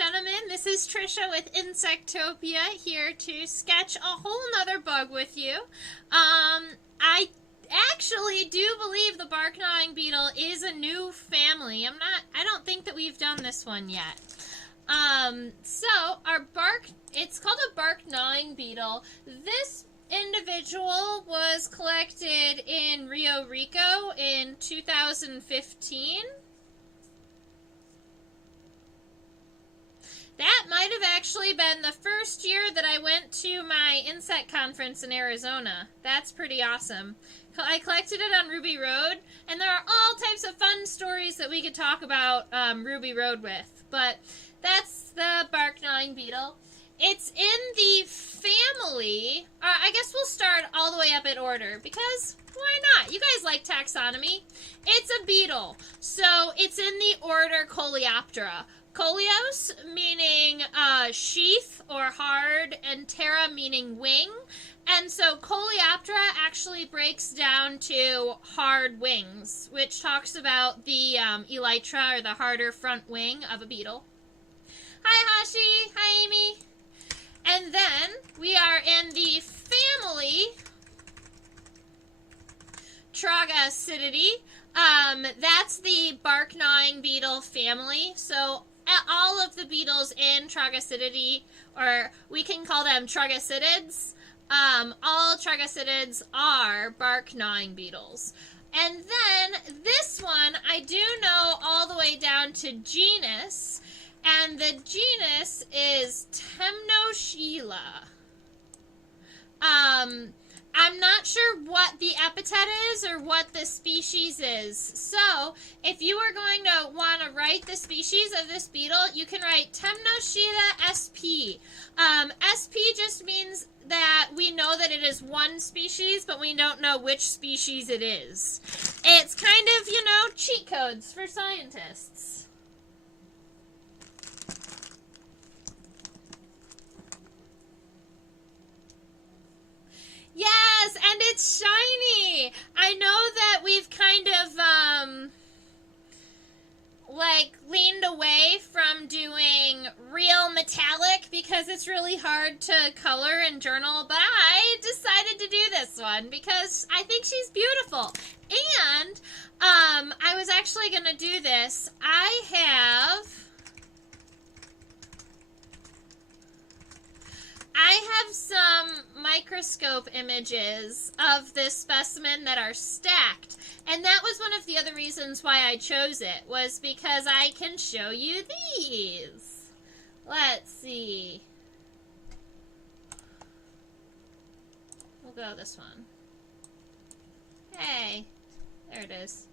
gentlemen, this is Trisha with Insectopia here to sketch a whole nother bug with you. I actually do believe the bark gnawing beetle is a new family. I don't think that we've done this one yet. So it's called a bark gnawing beetle. This individual was collected in Rio Rico in 2015. That might have actually been the first year that I went to my insect conference in Arizona. That's pretty awesome. I collected it on Ruby Road, and there are all types of fun stories that we could talk about Ruby Road with. But that's the bark gnawing beetle. It's in the family, I guess we'll start all the way up in order, because why not? You guys like taxonomy. It's a beetle, so it's in the order Coleoptera. Coleos meaning sheath or hard, and ptera meaning wing. And so Coleoptera actually breaks down to hard wings, which talks about the elytra, or the harder front wing of a beetle. Hi, Hashi. Hi, Amy. And then we are in the family Troglodytidae. That's the bark gnawing beetle family. So all of the beetles in Troglodytidae, or we can call them Troglodytids, all Troglodytids are bark gnawing beetles. And then this one, I do know all the way down to genus, and the genus is Temnoscilla. I'm not sure what the epithet is or what the species is. So, if you are going to want to write the species of this beetle, you can write Temnoscilla sp. Sp just means that we know that it is one species, but we don't know which species it is. It's kind of, cheat codes for scientists. Yes, and it's shiny. I know that we've kind of, leaned away from doing real metallic because it's really hard to color and journal, but I decided to do this one because I think she's beautiful. And, I was actually going to do this. I have some microscope images of this specimen that are stacked, and that was one of the other reasons why I chose it, was because I can show you these. Let's see. We'll go this one. Hey, there it is.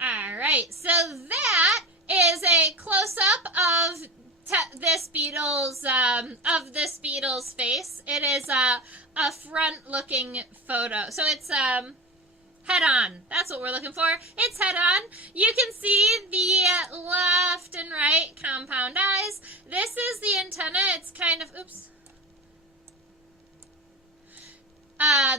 Alright, so that is a close-up of this beetle's face. It is a front-looking photo. So it's head-on. That's what we're looking for. It's head-on. You can see the left and right compound eyes. This is the antenna. It's kind of, oops.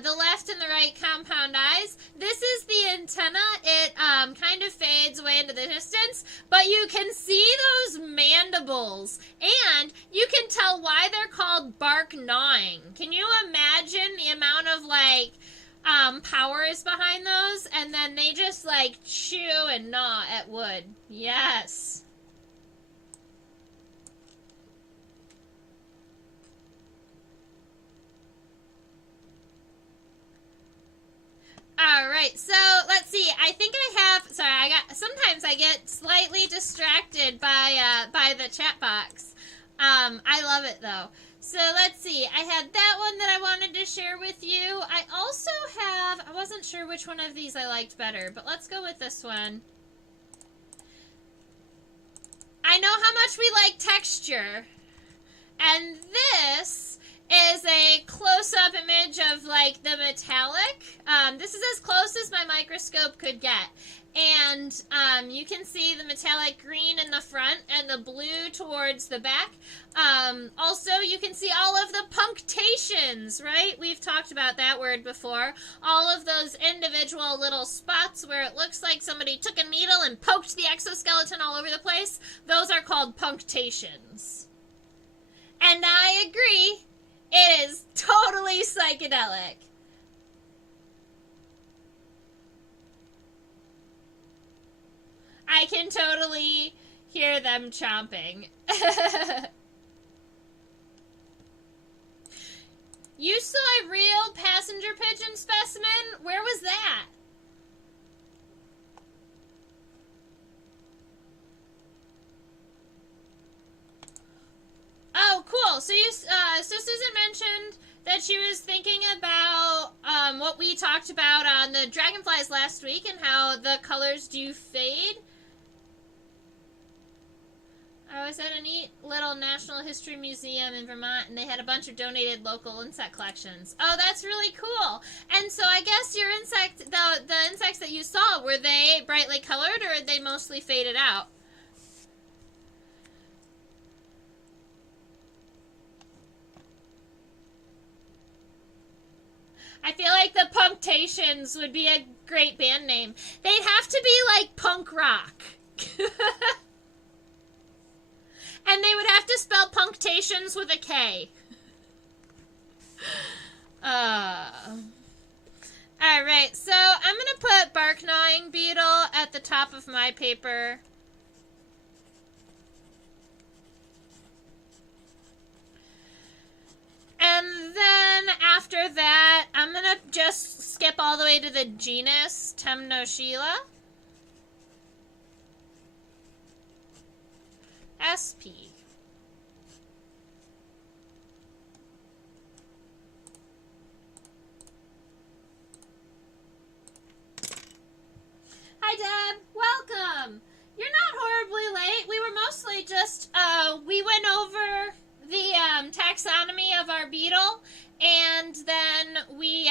The left and the right compound eyes. This is the antenna. It kind of fades away into the distance, but you can see those mandibles, and you can tell why they're called bark gnawing. Can you imagine the amount of power is behind those? And then they just chew and gnaw at wood. Yes. Alright, so let's see. I think sometimes I get slightly distracted by the chat box. I love it though. So let's see. I had that one that I wanted to share with you. I also have, I wasn't sure which one of these I liked better, but let's go with this one. I know how much we like texture, and this is a close-up image of the metallic. This is as close as my microscope could get. And you can see the metallic green in the front and the blue towards the back. Also, you can see all of the punctations, right? We've talked about that word before. All of those individual little spots where it looks like somebody took a needle and poked the exoskeleton all over the place. Those are called punctations. And I agree, it is totally psychedelic. I can totally hear them chomping. You saw a real passenger pigeon specimen? Where was that? Oh, cool. So so Susan mentioned that she was thinking about what we talked about on the dragonflies last week and how the colors do fade. I was at a neat little National History Museum in Vermont, and they had a bunch of donated local insect collections. Oh, that's really cool. And so I guess your the insects that you saw, were they brightly colored, or they mostly faded out? I feel like the Punctations would be a great band name. They'd have to be like punk rock. And they would have to spell punctations with a K. Alright, so I'm going to put bark gnawing beetle at the top of my paper. And then after that, I'm going to just skip all the way to the genus Temnoscilla. SP. Hi, Deb. Welcome. You're not horribly late. We were mostly just, we went over the taxonomy of our beetle, and then we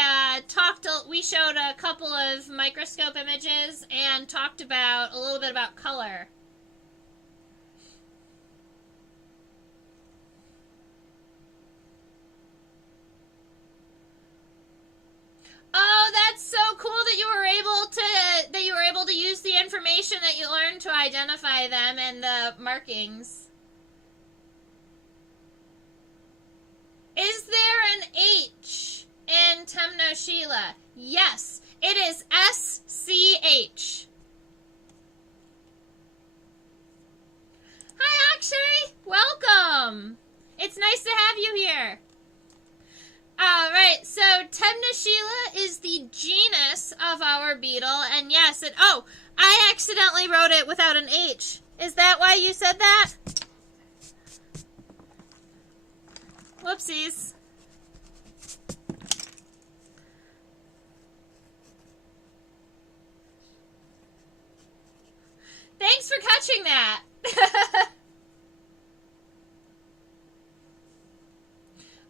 we showed a couple of microscope images and talked about a little bit about color. Oh, that's so cool that you were able to use the information that you learned to identify them and the markings. Is there an H in Temnoscilla? Yes, it is SCH. Hi, Akshay. Welcome. It's nice to have you here. Alright, so Temnoscilla is the genus of our beetle, and yes, I accidentally wrote it without an H. Is that why you said that? Whoopsies. Thanks for catching that.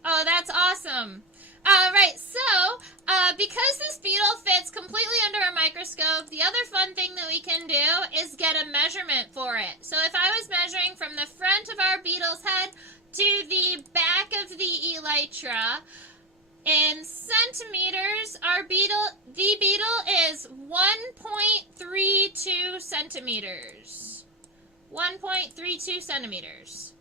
Oh, that's awesome. Right, so, because this beetle fits completely under a microscope, the other fun thing that we can do is get a measurement for it. So if I was measuring from the front of our beetle's head to the back of the elytra, in centimeters, the beetle is 1.32 centimeters. 1.32 centimeters.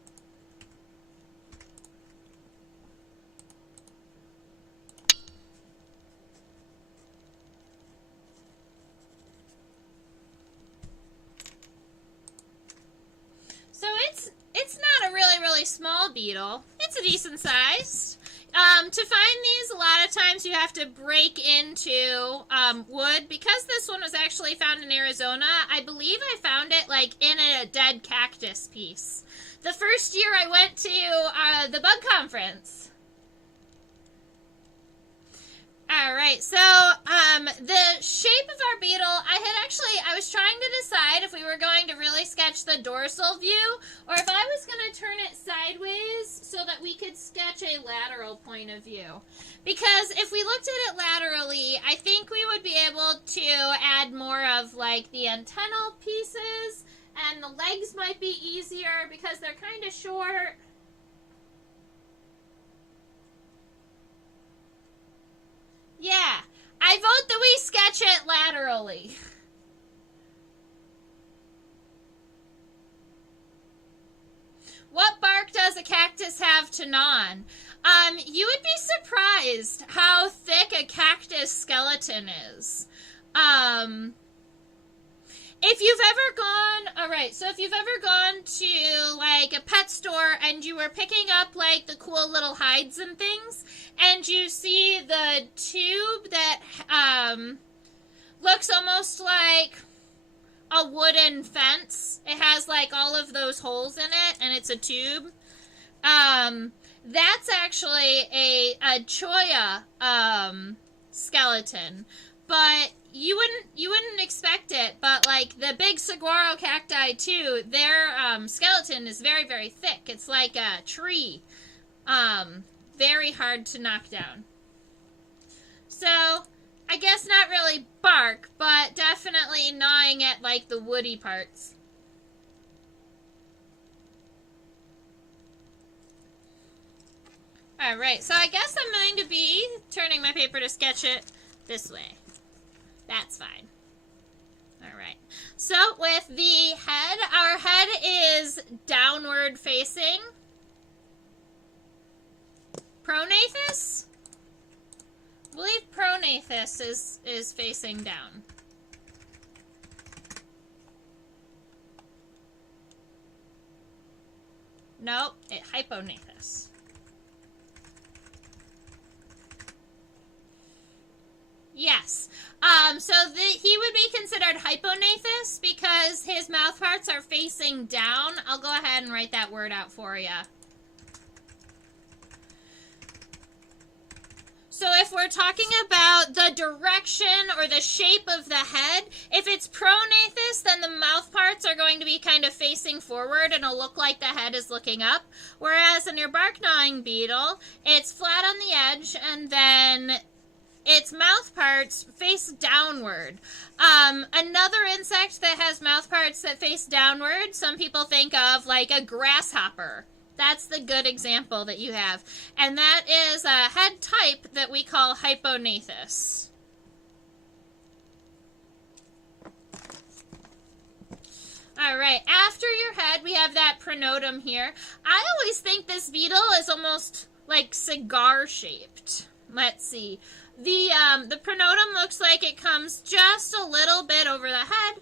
So it's not a really small beetle. It's a decent size. To find these, a lot of times you have to break into wood. Because this one was actually found in Arizona, I believe I found it like in a dead cactus piece. The first year I went to the bug conference. Alright, so the shape of our beetle, I was trying to decide if we were going to really sketch the dorsal view, or if I was going to turn it sideways so that we could sketch a lateral point of view. Because if we looked at it laterally, I think we would be able to add more of like the antennal pieces, and the legs might be easier because they're kind of short. Yeah, I vote that we sketch it laterally. What bark does a cactus have to gnaw on? You would be surprised how thick a cactus skeleton is. If you've ever gone, alright, so if you've ever gone to, like, a pet store and you were picking up, like, the cool little hides and things, and you see the tube that, looks almost like a wooden fence. It has, like, all of those holes in it, and it's a tube. That's actually a cholla, skeleton. But you wouldn't expect it, but like the big saguaro cacti too, their skeleton is very, very thick. It's like a tree. Very hard to knock down. So I guess not really bark, but definitely gnawing at like the woody parts. Alright, so I guess I'm going to be turning my paper to sketch it this way. That's fine. Alright. So with the head, our head is downward facing. Pronathus? I believe Pronathus is facing down. Nope, Hyponathus. Yes. So he would be considered Hyponathus because his mouth parts are facing down. I'll go ahead and write that word out for you. So if we're talking about the direction or the shape of the head, if it's Pronathus, then the mouth parts are going to be kind of facing forward and it'll look like the head is looking up. Whereas in your bark gnawing beetle, it's flat on the edge and then its mouth parts face downward. Another insect that has mouth parts that face downward, some people think of like a grasshopper. That's the good example that you have. And that is a head type that we call Hyponathus. Alright, after your head, we have that pronotum here. I always think this beetle is almost like cigar-shaped. Let's see. The pronotum looks like it comes just a little bit over the head.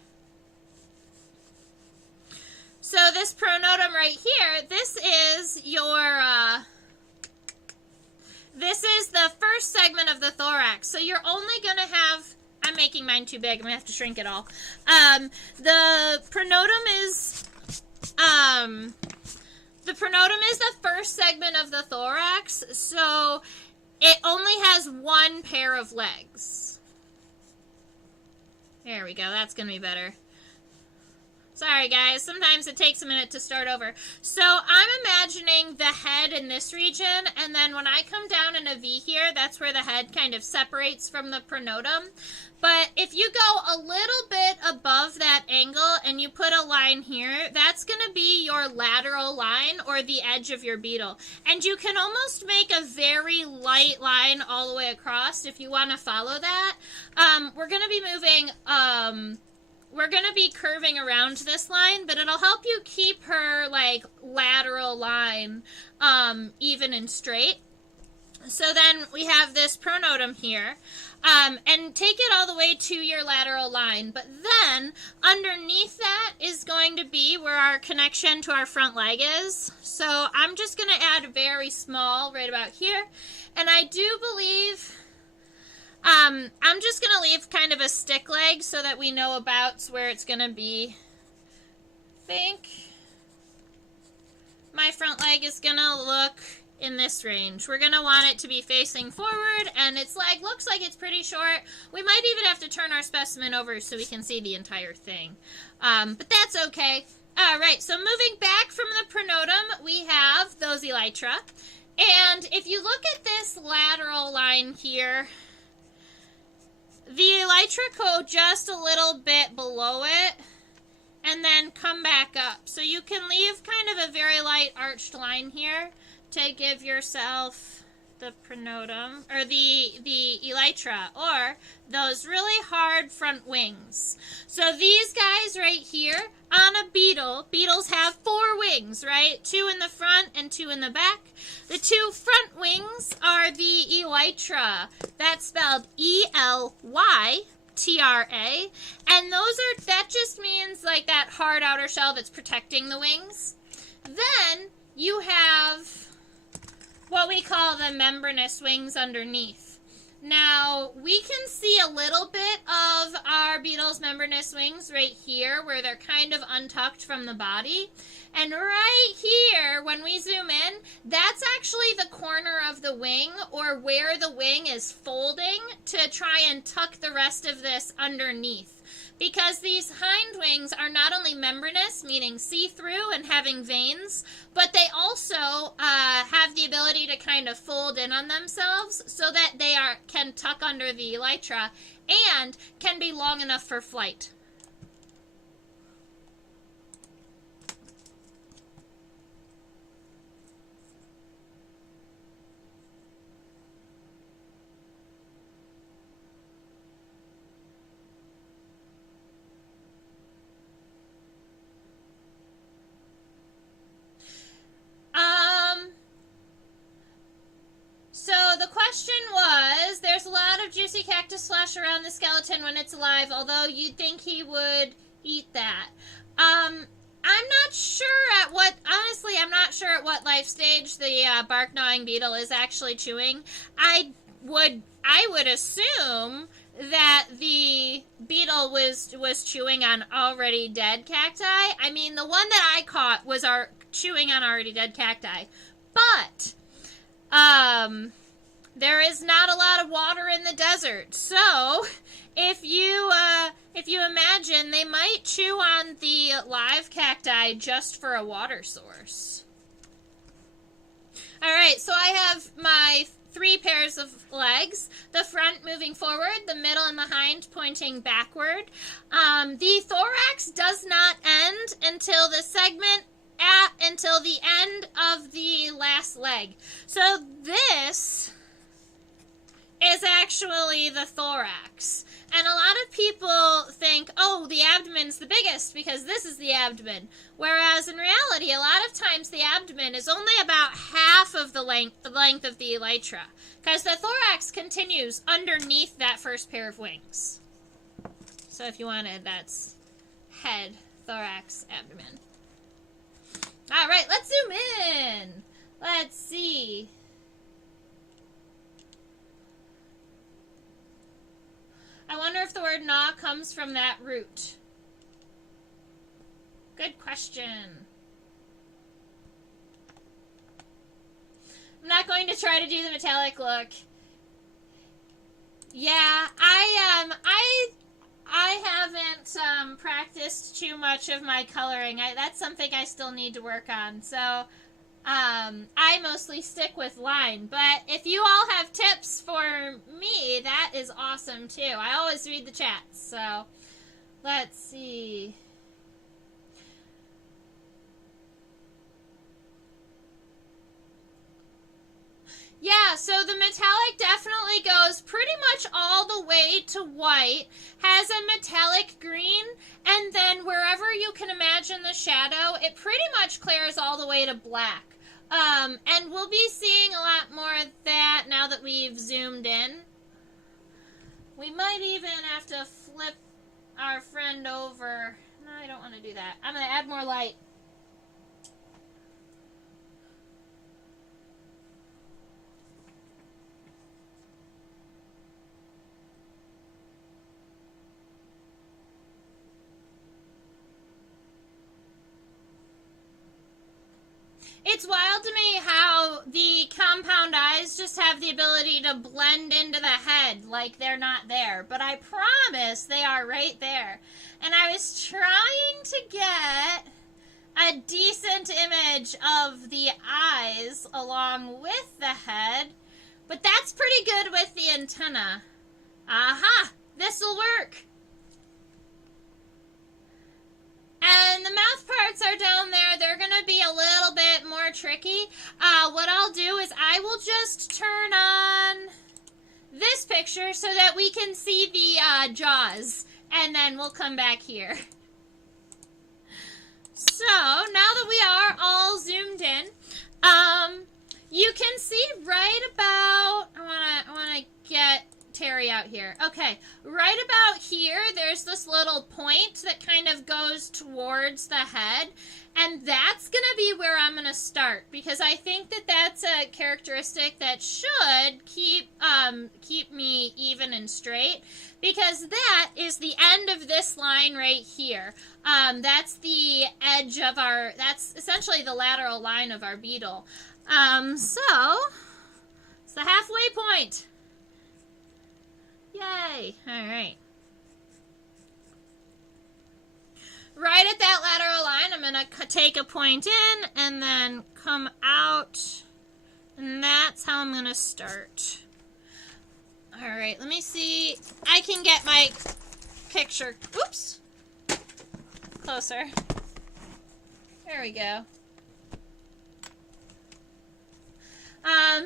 So this pronotum right here, this is your, this is the first segment of the thorax. So you're only going to have, I'm making mine too big, I'm going to have to shrink it all. The pronotum is the first segment of the thorax, so it only has one pair of legs. There we go, that's going to be better. Sorry guys, sometimes it takes a minute to start over. So I'm imagining the head in this region, and then when I come down in a V here, that's where the head kind of separates from the pronotum. But if you go a little bit above that angle and you put a line here, that's going to be your lateral line or the edge of your beetle. And you can almost make a very light line all the way across if you want to follow that. We're going to be moving, we're going to be curving around this line, but it'll help you keep her, like, lateral line even and straight. So then we have this pronotum here, and take it all the way to your lateral line. But then, underneath that is going to be where our connection to our front leg is. So I'm just going to add very small right about here. And I do believe I'm just going to leave kind of a stick leg so that we know about where it's going to be. I think my front leg is going to look in this range. We're going to want it to be facing forward, and its leg looks like it's pretty short. We might even have to turn our specimen over so we can see the entire thing. But that's okay. Alright, so moving back from the pronotum, we have those elytra. And if you look at this lateral line here, the elytra elytra go just a little bit below it and then come back up. So you can leave kind of a very light arched line here to give yourself the pronotum, or the elytra, or those really hard front wings. So these guys right here on a beetle, beetles have 4 wings, right? 2 in the front and 2 in the back. The 2 front wings are the elytra. That's spelled E-L-Y. T-R-A, and that just means like that hard outer shell that's protecting the wings. Then you have what we call the membranous wings underneath. Now, we can see a little bit of our beetle's membranous wings right here, where they're kind of untucked from the body. And right here, when we zoom in, that's actually the corner of the wing, or where the wing is folding to try and tuck the rest of this underneath. Because these hind wings are not only membranous, meaning see-through and having veins, but they also have the ability to kind of fold in on themselves so that they can tuck under the elytra and can be long enough for flight. So the question was, there's a lot of juicy cactus flesh around the skeleton when it's alive, although you'd think he would eat that. I'm not sure I'm not sure at what life stage the bark gnawing beetle is actually chewing. I would assume that the beetle was chewing on already dead cacti. I mean, the one that I caught was chewing on already dead cacti. But there is not a lot of water in the desert, so if you imagine, they might chew on the live cacti just for a water source. All right, so I have my 3 pairs of legs, the front moving forward, the middle and the hind pointing backward. The thorax does not end until the segment until the end of the last leg. So this is actually the thorax. And a lot of people think, oh, the abdomen's the biggest because this is the abdomen. Whereas in reality, a lot of times the abdomen is only about half of the length of the elytra. Because the thorax continues underneath that first pair of wings. So if you wanted, that's head, thorax, abdomen. All right, let's zoom in. Let's see. I wonder if the word gnaw comes from that root. Good question. I'm not going to try to do the metallic look. Yeah, I haven't practiced too much of my coloring. That's something I still need to work on. So I mostly stick with line. But if you all have tips for me, that is awesome too. I always read the chats. So let's see. Yeah, so the metallic definitely goes pretty much all the way to white, has a metallic green, and then wherever you can imagine the shadow, it pretty much clears all the way to black. And we'll be seeing a lot more of that now that we've zoomed in. We might even have to flip our friend over. No, I don't want to do that. I'm going to add more light. It's wild to me how the compound eyes just have the ability to blend into the head like they're not there. But I promise they are right there. And I was trying to get a decent image of the eyes along with the head. But that's pretty good with the antenna. Aha! This this'll work. And the mouth parts are down there. They're going to be a little bit more tricky. What I'll do is I will just turn on this picture so that we can see the jaws. And then we'll come back here. So, now that we are all zoomed in, you can see right about, I want to get Terry out here. Okay, right about here, there's this little point that kind of goes towards the head, and that's going to be where I'm going to start, because I think that that's a characteristic that should keep me even and straight, because that is the end of this line right here. That's the edge of that's essentially the lateral line of our beetle. So, it's the halfway point. Yay! Alright. Right at that lateral line, I'm going to take a point in and then come out. And that's how I'm going to start. Alright, let me see. I can get my picture. Oops. Closer. There we go.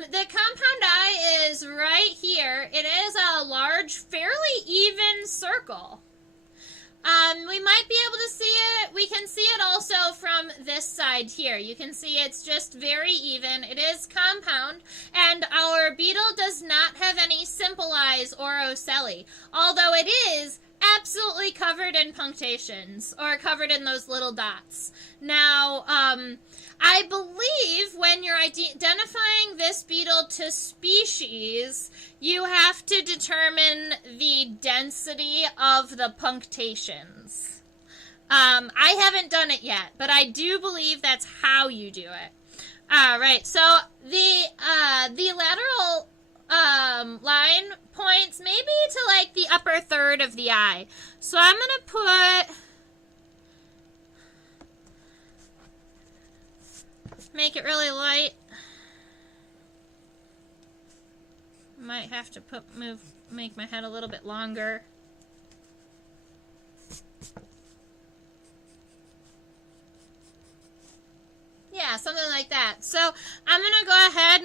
The compound eye is right here. It is a large, fairly even circle. We might be able to see it. We can see it also from this side here. You can see it's just very even. It is compound, and our beetle does not have any simple eyes or ocelli, although it is absolutely covered in punctations, or covered in those little dots. Now, I believe when you're identifying this beetle to species, you have to determine the density of the punctations. I haven't done it yet, but I do believe that's how you do it. Alright, so the lateral line points maybe to like the upper third of the eye. So I'm going to put, make it really light. Might have to make my head a little bit longer. Yeah, something like that. So I'm going to go ahead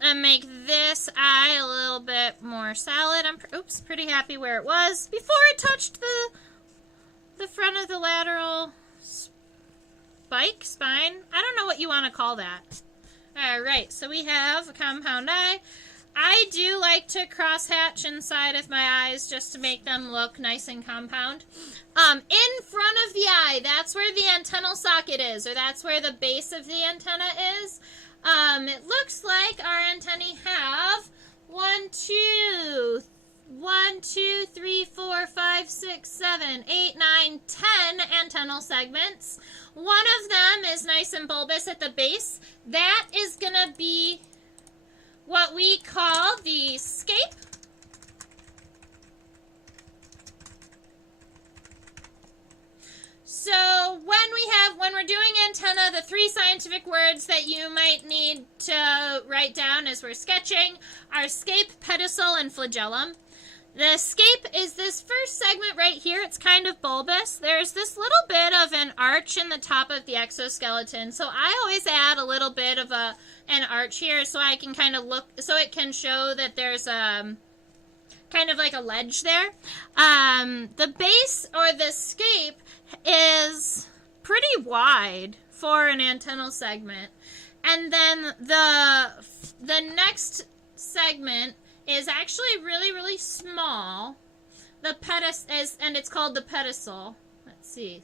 and make this eye a little bit more solid. I'm pretty happy where it was before it touched the front of the lateral spine. I don't know what you want to call that. All right, so we have a compound eye. I do like to crosshatch inside of my eyes just to make them look nice and compound. In front of the eye, that's where the antennal socket is, or that's where the base of the antenna is. It looks like our antennae have 1, 2, 3, 4, 5, 6, 7, 8, 9, 10 antennal segments. One of them is nice and bulbous at the base. That is going to be what we call the scape. So when we're doing antenna, the 3 scientific words that you might need to write down as we're sketching are scape, pedicel, and flagellum. The scape is this first segment right here. It's kind of bulbous. There's this little bit of an arch in the top of the exoskeleton. So I always add a little bit of an arch here so I can kind of so it can show that there's kind of like a ledge there. The base, or the scape, is pretty wide for an antennal segment. And then the next segment is actually really, really small. The and it's called the pedicel. Let's see.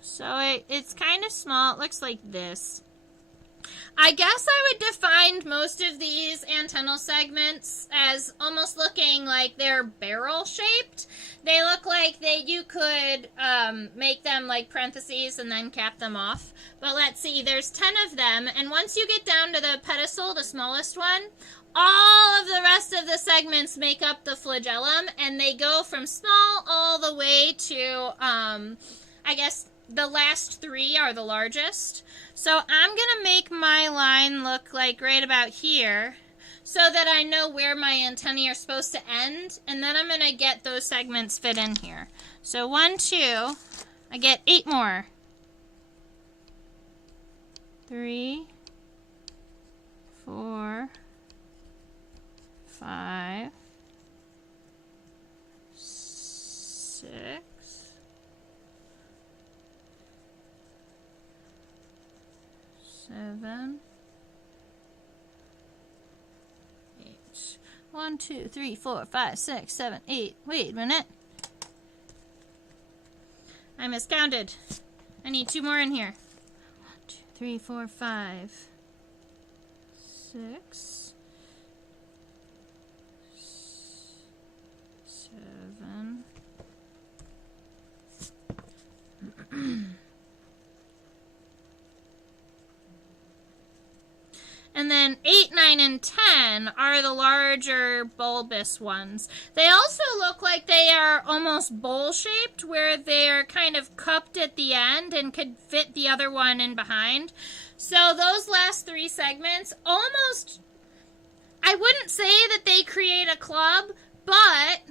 So it's kind of small. It looks like this. I guess I would define most of these antennal segments as almost looking like they're barrel-shaped. They look like you could make them like parentheses and then cap them off. But let's see, there's 10 of them, and once you get down to the pedicel, the smallest one, all of the rest of the segments make up the flagellum, and they go from small all the way to, I guess, the last three are the largest. So I'm going to make my line look like right about here so that I know where my antennae are supposed to end. And then I'm going to get those segments fit in here. So 1, 2, I get 8 more. 3, 4, 5, 6, 7, 8. 1, 2, 3, 4, 5, 6, 7, 8. Wait a minute. I miscounted. I need 2 more in here. 1, 2, 3, 4, 5, 6, 7. And then 8, 9, and 10 are the larger bulbous ones. They also look like they are almost bowl-shaped, where they're kind of cupped at the end and could fit the other one in behind. So those last 3 segments almost, I wouldn't say that they create a club, but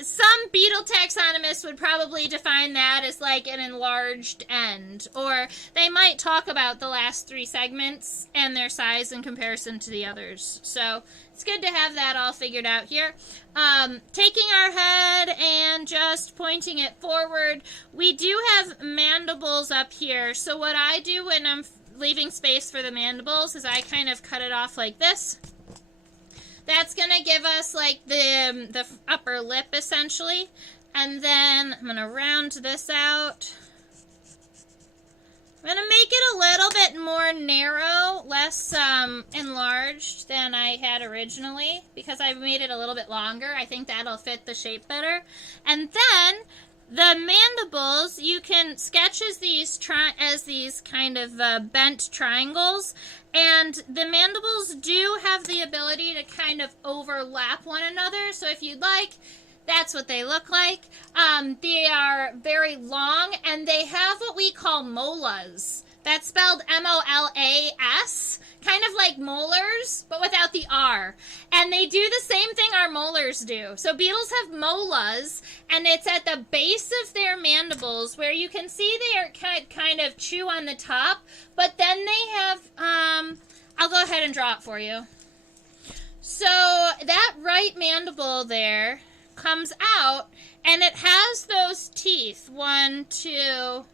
some beetle taxonomists would probably define that as like an enlarged end, or they might talk about the last 3 segments and their size in comparison to the others. So it's good to have that all figured out here. Taking our head and just pointing it forward, we do have mandibles up here. So what I do when I'm leaving space for the mandibles is I kind of cut it off like this. That's going to give us like the upper lip essentially. And then I'm going to round this out. I'm going to make it a little bit more narrow, less enlarged than I had originally, because I've made it a little bit longer. I think that'll fit the shape better. And then the mandibles, you can sketch as these kind of bent triangles. And the mandibles do have the ability to kind of overlap one another. So if you'd like, that's what they look like. They are very long, and they have what we call molas. That's spelled M-O-L-A-S, kind of like molars, but without the R. And they do the same thing our molars do. So beetles have molas, and it's at the base of their mandibles where you can see they are kind of chew on the top, but then they have, I'll go ahead and draw it for you. So that right mandible there comes out, and it has those teeth. 1, 2,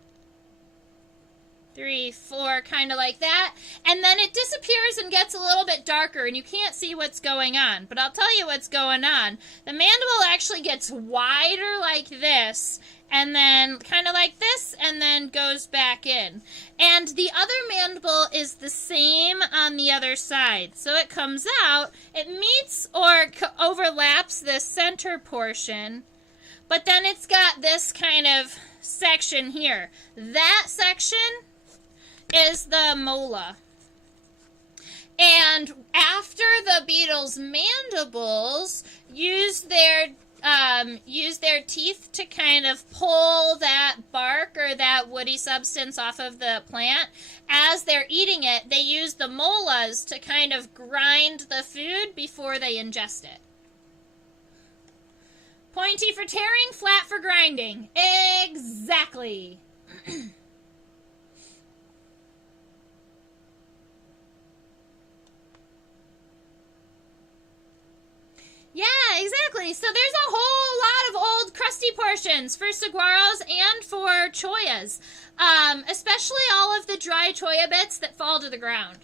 3, 4, kind of like that. And then it disappears and gets a little bit darker, and you can't see what's going on. But I'll tell you what's going on. The mandible actually gets wider like this, and then kind of like this, and then goes back in. And the other mandible is the same on the other side. So it comes out, it meets or overlaps this center portion, but then it's got this kind of section here. That section is the mola. And after the beetle's mandibles use their teeth to kind of pull that bark or that woody substance off of the plant, as they're eating it, they use the molas to kind of grind the food before they ingest it. Pointy for tearing, flat for grinding. Exactly. Yeah, exactly. So there's a whole lot of old crusty portions for saguaros and for choyas, especially all of the dry choya bits that fall to the ground.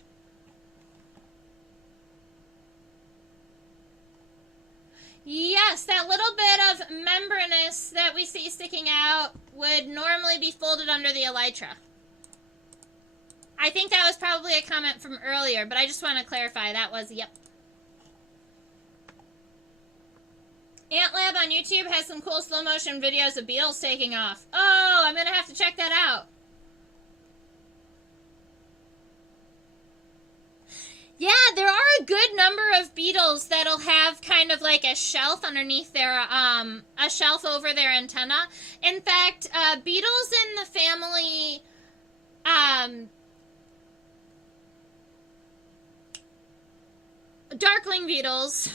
Yes, that little bit of membranous that we see sticking out would normally be folded under the elytra. I think that was probably a comment from earlier, but I just want to clarify that was, yep. AntLab on YouTube has some cool slow motion videos of beetles taking off. Oh, I'm going to have to check that out. Yeah, there are a good number of of beetles that'll have kind of like a shelf underneath their, a shelf over their antenna. In fact, beetles in the family, darkling beetles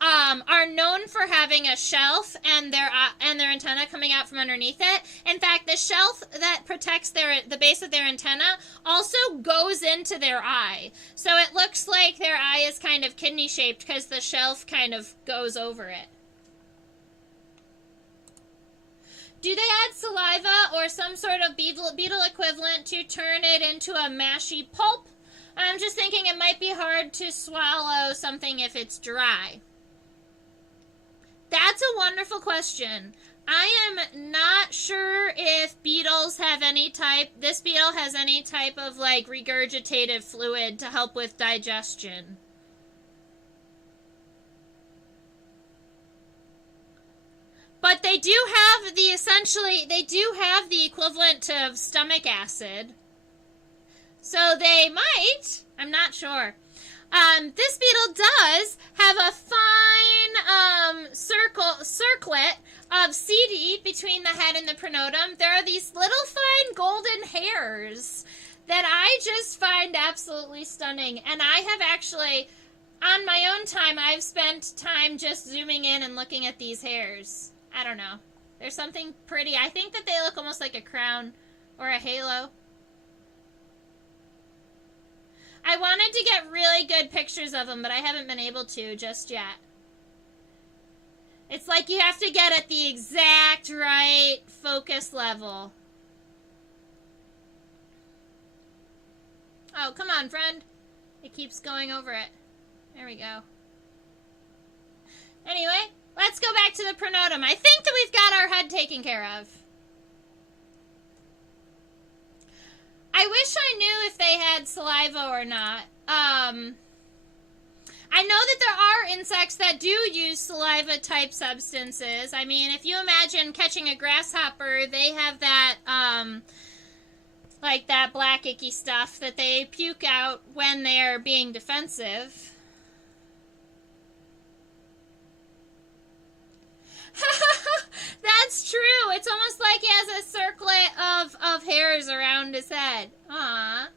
are known for having a shelf and their antenna coming out from underneath it. In fact, the shelf that protects the base of their antenna also goes into their eye. So it looks like their eye is kind of kidney shaped because the shelf kind of goes over it. Do they add saliva or some sort of beetle equivalent to turn it into a mashy pulp? I'm just thinking it might be hard to swallow something if it's dry. That's a wonderful question. I am not sure if beetles have this beetle has any type of like regurgitative fluid to help with digestion. But they do have the equivalent of stomach acid. So they might. I'm not sure. This beetle does have a fine circlet of seed between the head and the pronotum. There are these little fine golden hairs that I just find absolutely stunning. And I have actually, on my own time, I've spent time just zooming in and looking at these hairs. I don't know. There's something pretty. I think that they look almost like a crown or a halo. I wanted to get really good pictures of them, but I haven't been able to just yet. It's like you have to get at the exact right focus level. Oh, come on, friend. It keeps going over it. There we go. Anyway, let's go back to the pronotum. I think that we've got our head taken care of. I wish I knew if they had saliva or not. I know that there are insects that do use saliva-type substances. I mean, if you imagine catching a grasshopper, they have that, like that black icky stuff that they puke out when they're being defensive. That's true. It's almost like he has a circlet of hairs around his head. Aww.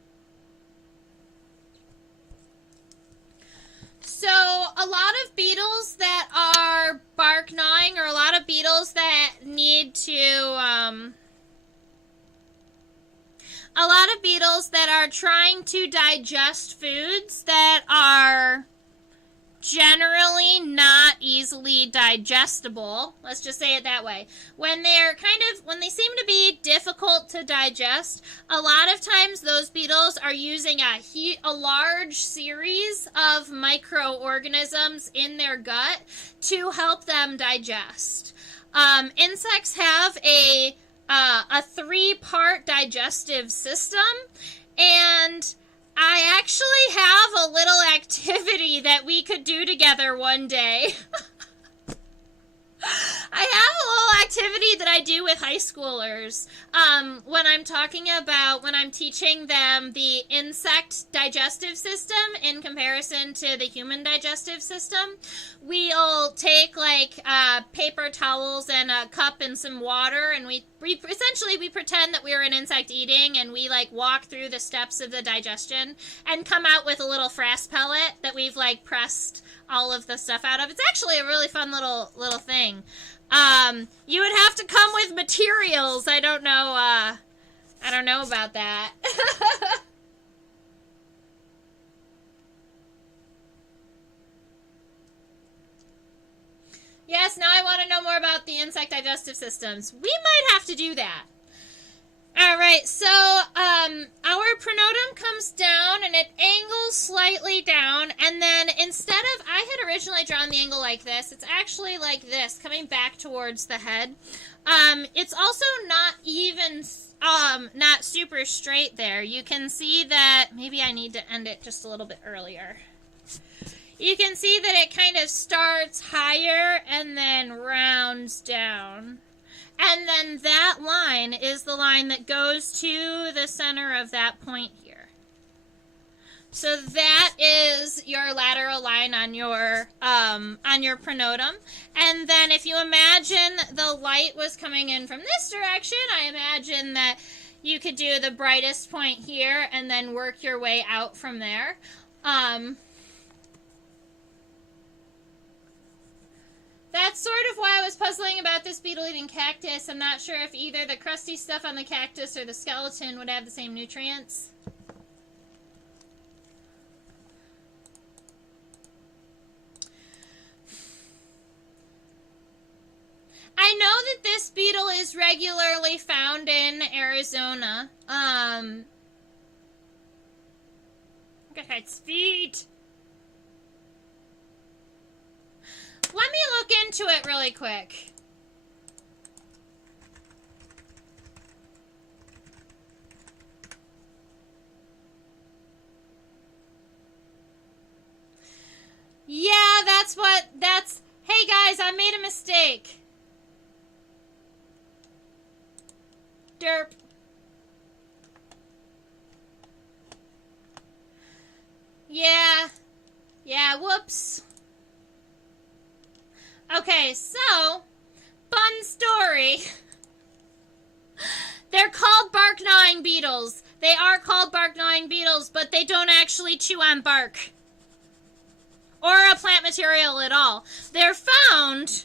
So, a lot of beetles that are bark gnawing, or a lot of beetles that need to, a lot of beetles that are trying to digest foods that are generally not easily digestible. Let's just say it that way. When they seem to be difficult to digest, a lot of times those beetles are using a large series of microorganisms in their gut to help them digest. Insects have a 3-part digestive system, and I actually have a little activity that we could do together one day. I have a little activity that I do with high schoolers when I'm teaching them the insect digestive system in comparison to the human digestive system. We'll take like paper towels and a cup and some water, and we pretend that we're an insect eating, and we like walk through the steps of the digestion and come out with a little frass pellet that we've like pressed all of the stuff out of. It's actually a really fun little thing. You would have to come with materials. I don't know about that. Yes, now I want to know more about the insect digestive systems. We might have to do that. Alright, so our pronotum comes down and it angles slightly down, and then instead of, I had originally drawn the angle like this, it's actually like this, coming back towards the head. It's also not even, not super straight there. You can see that, maybe I need to end it just a little bit earlier. You can see that it kind of starts higher and then rounds down. And then that line is the line that goes to the center of that point here. So that is your lateral line on your pronotum. And then if you imagine the light was coming in from this direction, I imagine that you could do the brightest point here and then work your way out from there. That's sort of why I was puzzling about this beetle-eating cactus. I'm not sure if either the crusty stuff on the cactus or the skeleton would have the same nutrients. I know that this beetle is regularly found in Arizona. Look at its feet. Let me look into it really quick. Yeah, hey guys, I made a mistake. Derp. Yeah, whoops. Okay, so, fun story. They're called bark-gnawing beetles. They are called bark-gnawing beetles, but they don't actually chew on bark. Or a plant material at all. They're found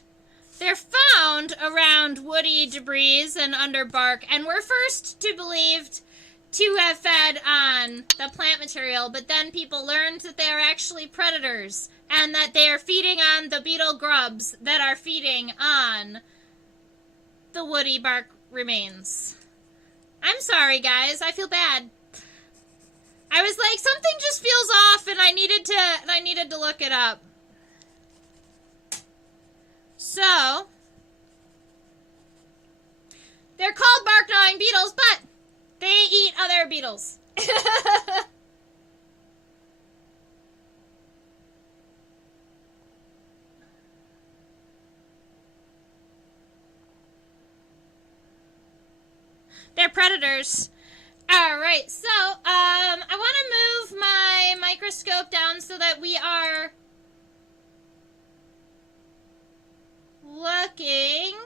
around woody debris and under bark, and were first believed to have fed on the plant material, but then people learned that they are actually predators, and that they are feeding on the beetle grubs that are feeding on the woody bark remains. I'm sorry, guys. I feel bad. I was like, something just feels off, and I needed to look it up. So, they're called bark-gnawing beetles, but they eat other beetles. They're predators. Alright, so, I want to move my microscope down so that we are looking.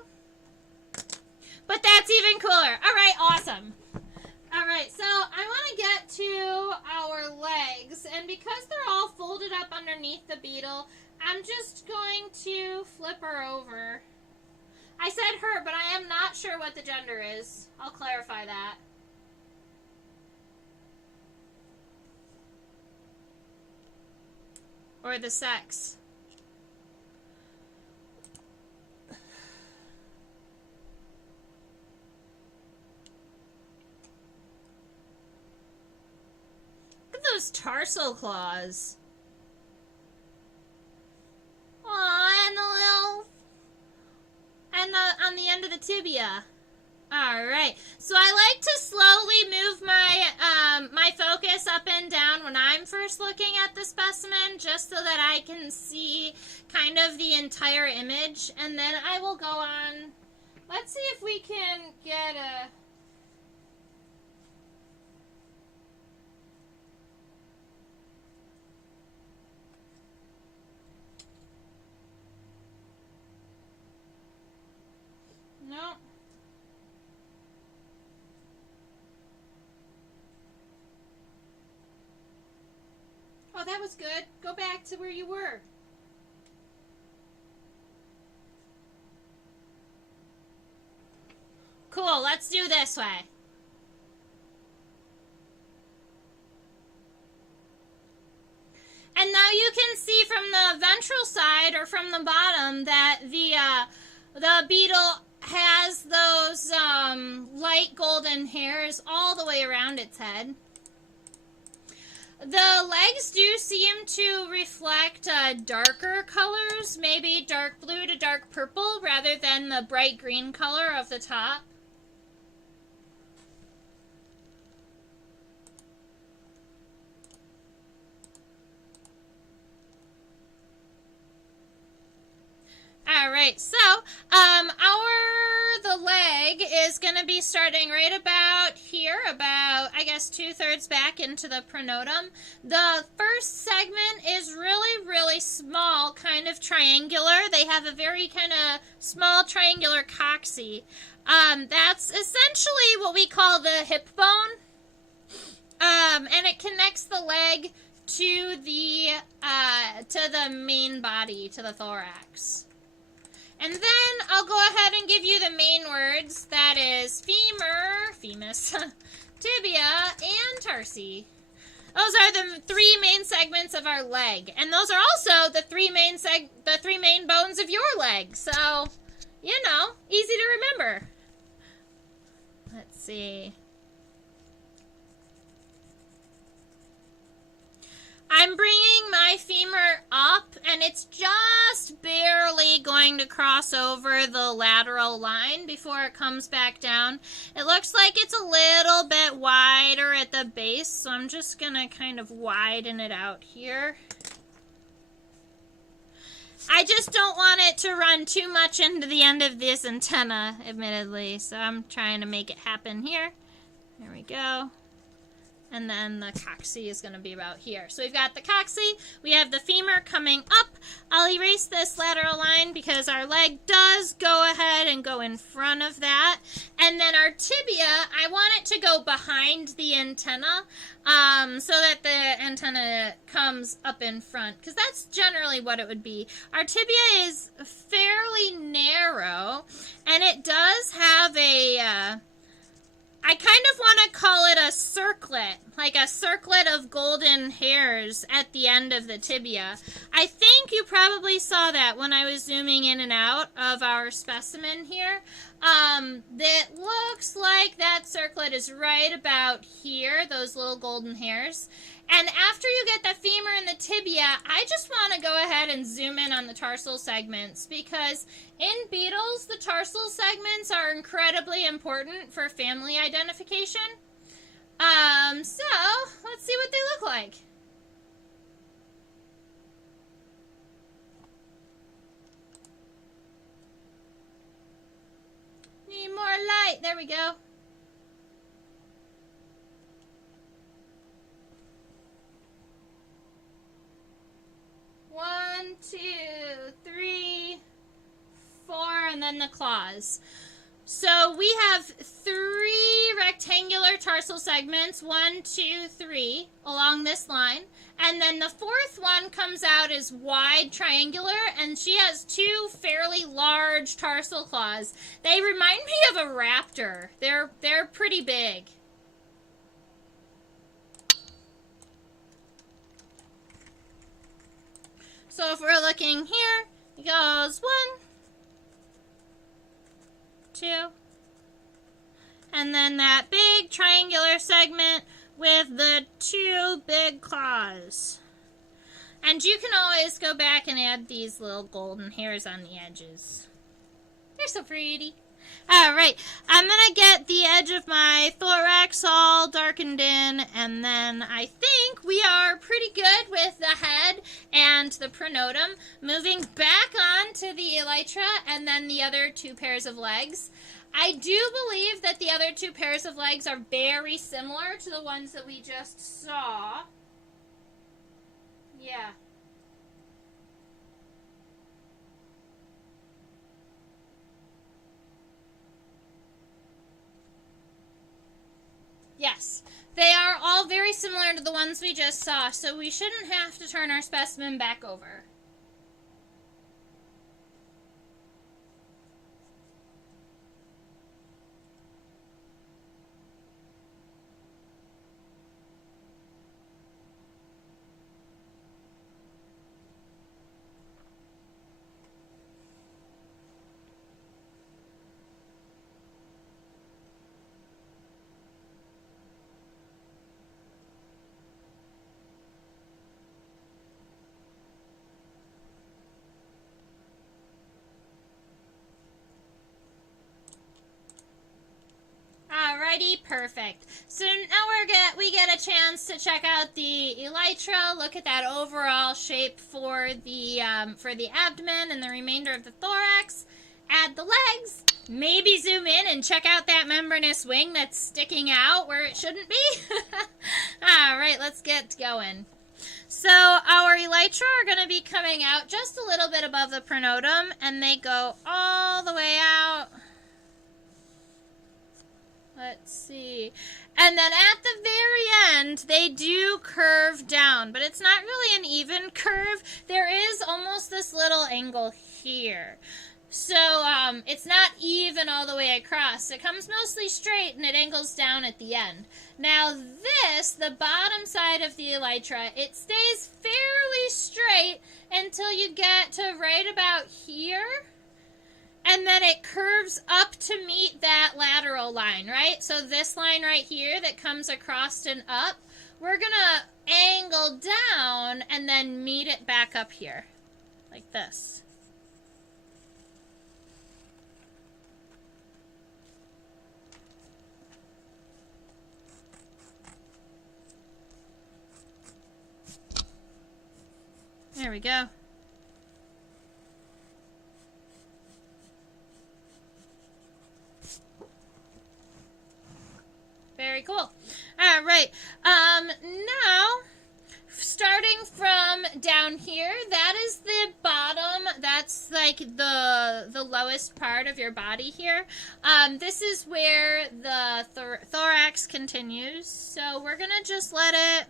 But that's even cooler. Alright, awesome. Alright, so I want to get to our legs, and because they're all folded up underneath the beetle, I'm just going to flip her over. I said her, but I am not sure what the gender is. I'll clarify that. Or the sex. Look at those tarsal claws. Aw, and the little... and on the end of the tibia. Alright, so I like to slowly move my focus up and down when I'm first looking at the specimen, just so that I can see kind of the entire image, and then I will go on. Let's see if we can get a... No. Oh, that was good. Go back to where you were. Cool, let's do this way. And now you can see from the ventral side, or from the bottom, that the beetle has those light golden hairs all the way around its head. The legs do seem to reflect darker colors, maybe dark blue to dark purple, rather than the bright green color of the top. Alright, so the leg is going to be starting right about here. here, about, I guess, 2/3 back into the pronotum. The first segment is really, really small, kind of triangular. They have a very kind of small triangular coccyx. That's essentially what we call the hip bone. And it connects the leg to the main body, to the thorax. And then I'll go ahead and give you the main words. That is femur, femur, tibia, and tarsi. Those are the three main segments of our leg, and those are also the three main bones of your leg. So, you know, easy to remember. Let's see. I'm bringing my femur up, and it's just barely going to cross over the lateral line before it comes back down. It looks like it's a little bit wider at the base, so I'm just going to kind of widen it out here. I just don't want it to run too much into the end of this antenna, admittedly, so I'm trying to make it happen here. There we go. And then the coccyx is going to be about here. So we've got the coccyx, we have the femur coming up. I'll erase this lateral line because our leg does go ahead and go in front of that. And then our tibia, I want it to go behind the antenna so that the antenna comes up in front, because that's generally what it would be. Our tibia is fairly narrow, and it does have a... I kind of want to call it a circlet, like a circlet of golden hairs at the end of the tibia. I think you probably saw that when I was zooming in and out of our specimen here. It looks like that circlet is right about here, those little golden hairs. And after you get the femur and the tibia, I just want to go ahead and zoom in on the tarsal segments, because in beetles, the tarsal segments are incredibly important for family identification. So let's see what they look like. Need more light. There we go. One, two, three, four, and then the claws. So we have 3 rectangular tarsal segments, 1, 2, 3, along this line. And then the 4th one comes out as wide triangular, and she has 2 fairly large tarsal claws. They remind me of a raptor. They're pretty big. So if we're looking here, it goes 1, 2, and then that big triangular segment with the 2 big claws. And you can always go back and add these little golden hairs on the edges. They're so pretty. Alright, I'm going to get the edge of my thorax all darkened in, and then I think we are pretty good with the head and the pronotum. Moving back on to the elytra and then the other 2 pairs of legs. I do believe that the other 2 pairs of legs are very similar to the ones that we just saw. Yeah. Yes, they are all very similar to the ones we just saw, so we shouldn't have to turn our specimen back over. Alrighty, perfect. So now we get a chance to check out the elytra, look at that overall shape for the abdomen and the remainder of the thorax, add the legs, Maybe zoom in and check out that membranous wing that's sticking out where it shouldn't be. All right, let's get going. So our elytra are going to be coming out just a little bit above the pronotum, and they go all the way out. Let's see. And then at the very end, they do curve down, but it's not really an even curve. There is almost this little angle here. So it's not even all the way across. It comes mostly straight and it angles down at the end. Now this, the bottom side of the elytra, it stays fairly straight until you get to right about here. And then it curves up to meet that lateral line, right? So this line right here that comes across and up, we're going to angle down and then meet it back up here, like this. There we go. Very cool. All right. Now, starting from down here, that is the bottom. That's like the lowest part of your body here. This is where the thorax continues. So we're going to just let it...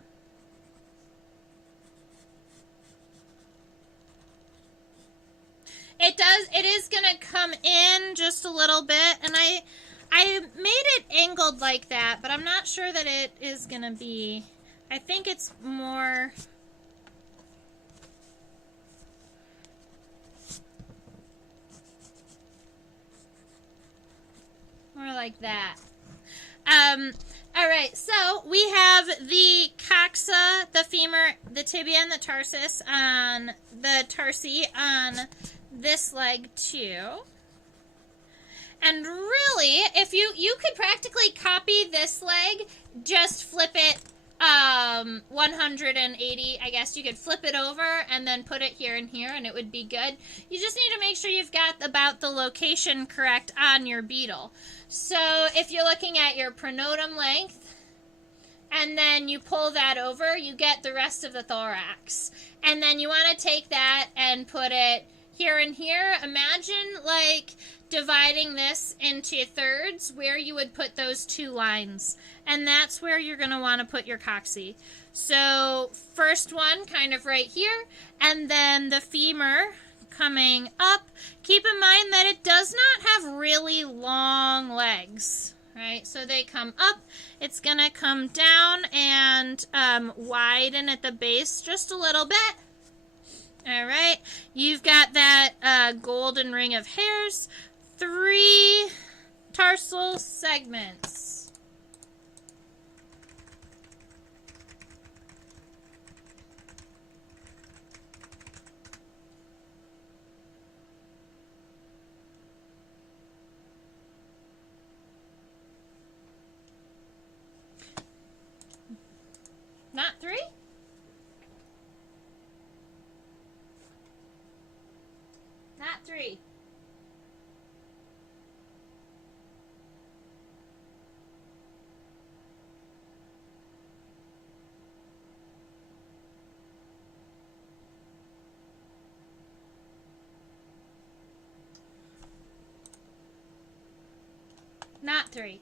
It is going to come in just a little bit, and I made it angled like that, but I'm not sure that it is going to be, I think it's more like that. All right, so we have the coxa, the femur, the tibia, and the tarsus on the tarsi on this leg too. And really, if you could practically copy this leg, just flip it 180, I guess you could flip it over and then put it here and here and it would be good. You just need to make sure you've got about the location correct on your beetle. So if you're looking at your pronotum length and then you pull that over, you get the rest of the thorax. And then you want to take that and put it here and here. Imagine like dividing this into thirds where you would put those two lines. And that's where you're going to want to put your coccyx. So first one kind of right here, and then the femur coming up. Keep in mind that it does not have really long legs, right? So they come up, it's going to come down and widen at the base just a little bit. All right, you've got that golden ring of hairs, 3 tarsal segments. Not 3? Not 3. Not 3.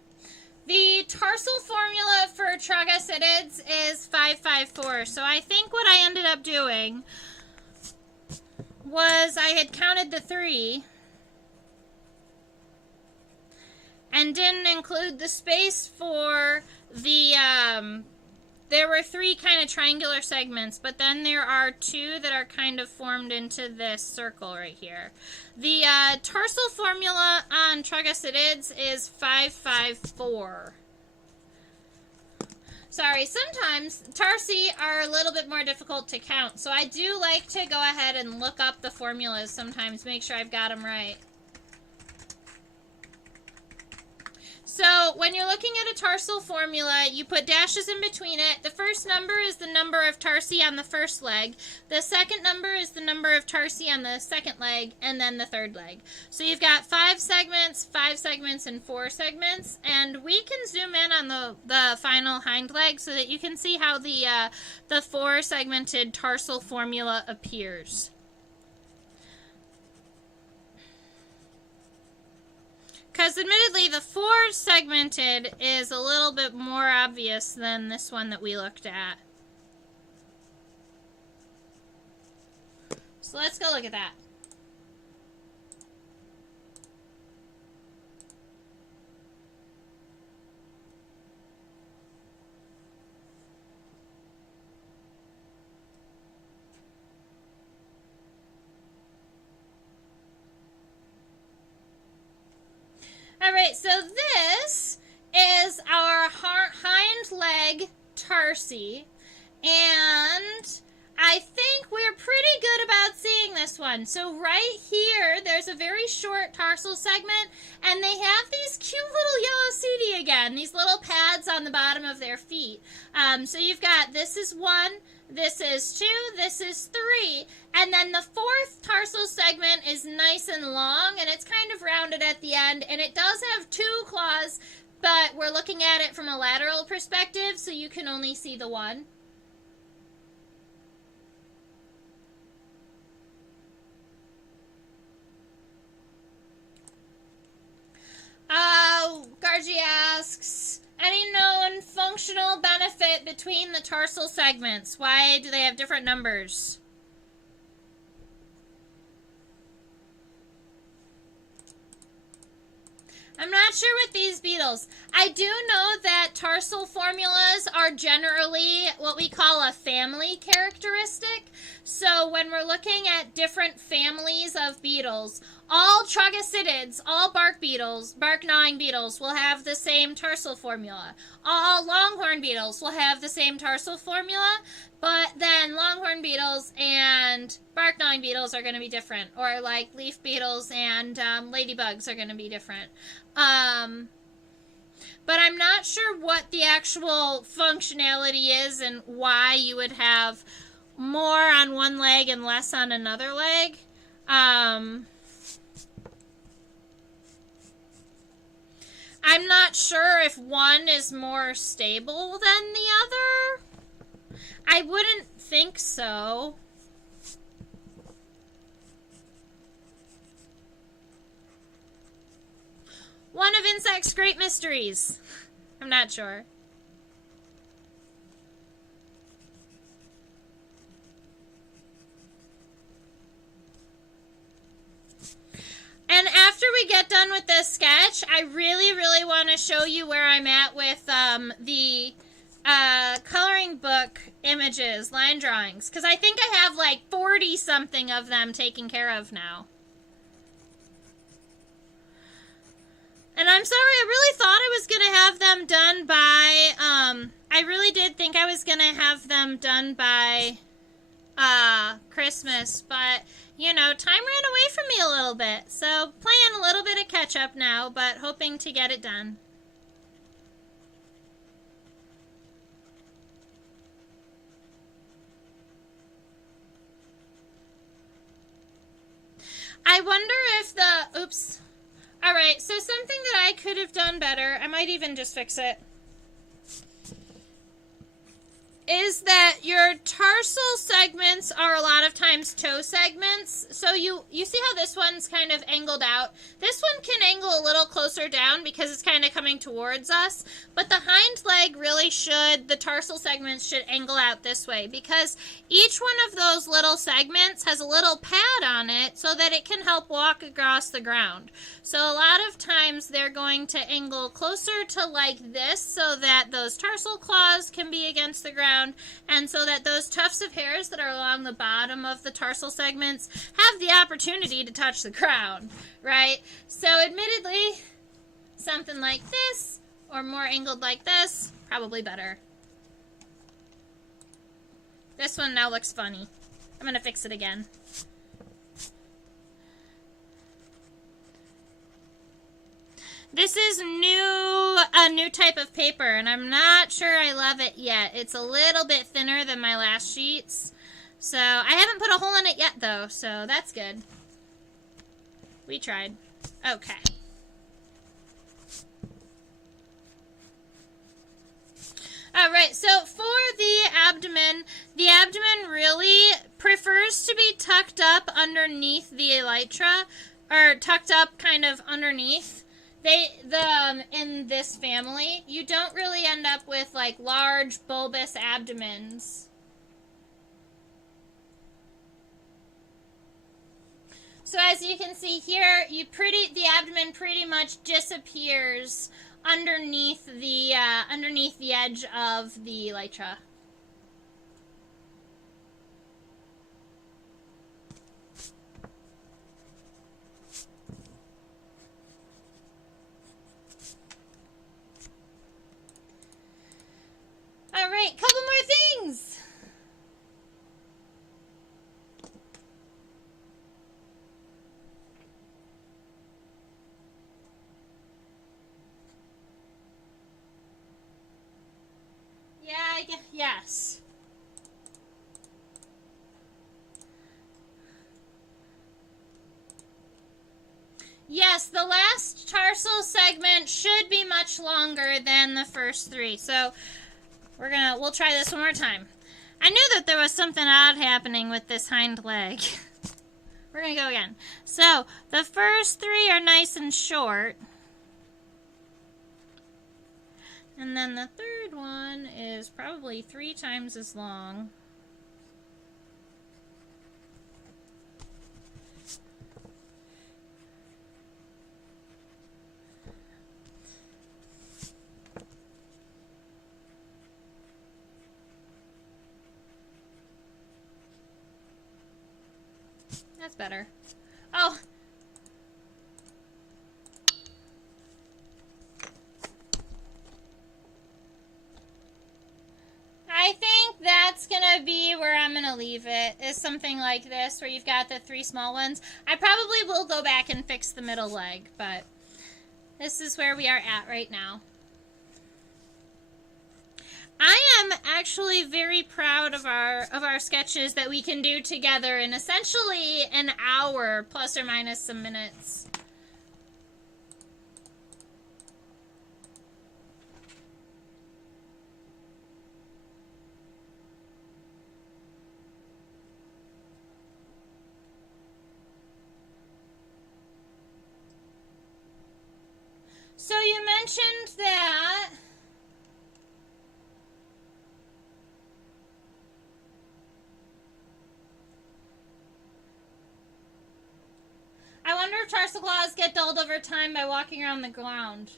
The tarsal formula for troglodytes is 554. So I think what I ended up doing was I had counted the 3 and didn't include the space for the, there were 3 kind of triangular segments, but then there are 2 that are kind of formed into this circle right here. The tarsal formula on troglodytes is 554. Sorry, sometimes tarsi are a little bit more difficult to count, so I do like to go ahead and look up the formulas sometimes, make sure I've got them right. So when you're looking at a tarsal formula, you put dashes in between it. The first number is the number of tarsi on the first leg. The second number is the number of tarsi on the second leg, and then the third leg. So you've got 5 segments, and 4 segments. And we can zoom in on the final hind leg so that you can see how the 4-segmented tarsal formula appears. Because admittedly, the 4-segmented is a little bit more obvious than this one that we looked at. So let's go look at that. Alright, so this is our hind leg tarsi, and I think we're pretty good about seeing this one. So right here, there's a very short tarsal segment, and they have these cute little yellow setae again, these little pads on the bottom of their feet. So you've got, this is 1, this is 2, this is 3, and then the 4th tarsal segment is nice and long, and it's kind of rounded at the end, and it does have 2 claws, but we're looking at it from a lateral perspective, so you can only see the 1. Gargi asks, any known functional benefit between the tarsal segments? Why do they have different numbers? I'm not sure with these beetles. I do know that tarsal formulas are generally what we call a family characteristic. So when we're looking at different families of beetles, all troglodytids, all bark beetles, bark gnawing beetles will have the same tarsal formula. All longhorn beetles will have the same tarsal formula, but then longhorn beetles and bark gnawing beetles are going to be different. Or like leaf beetles and ladybugs are going to be different. But I'm not sure what the actual functionality is and why you would have more on one leg and less on another leg. I'm not sure if one is more stable than the other. I wouldn't think so. One of insects' great mysteries. I'm not sure. And after we get done with this sketch, I really want to show you where I'm at with the coloring book images, line drawings. Because I think I have like 40-something of them taken care of now. And I'm sorry, I really thought I was going to have them done by, I really did think I was going to have them done by Christmas, but, you know, time ran away from me a little bit. So, playing a little bit of catch-up now, but hoping to get it done. I wonder if the, oops. Alright, so something that I could have done better, I might even just fix it, is that your tarsal segments are a lot of times toe segments. So you see how this one's kind of angled out? This one can angle a little closer down because it's kind of coming towards us. But the hind leg really should, the tarsal segments should angle out this way because each one of those little segments has a little pad on it so that it can help walk across the ground. So a lot of times they're going to angle closer to like this so that those tarsal claws can be against the ground. And so that those tufts of hairs that are along the bottom of the tarsal segments have the opportunity to touch the ground, right? So admittedly, something like this, or more angled like this, probably better. This one now looks funny. I'm going to fix it again. This is new a new type of paper, and I'm not sure I love it yet. It's a little bit thinner than my last sheets. So, I haven't put a hole in it yet, though, so that's good. We tried. Okay. Alright, so for the abdomen really prefers to be tucked up underneath the elytra, or tucked up kind of underneath. In this family, you don't really end up with like large bulbous abdomens. So as you can see here, the abdomen pretty much disappears underneath the edge of the elytra. All right, couple more things. Yes. Yes, the last tarsal segment should be much longer than the first three. So we'll try this one more time. I knew that there was something odd happening with this hind leg. We're going to go again. So the first three are nice and short. And then the third one is probably 3 times as long. That's better. Oh! I think that's gonna be where I'm gonna leave it, is something like this, where you've got the 3 small ones. I probably will go back and fix the middle leg, but this is where we are at right now. I am actually very proud of our sketches that we can do together in essentially an hour, plus or minus some minutes. So you mentioned that I wonder if tarsal claws get dulled over time by walking around the ground.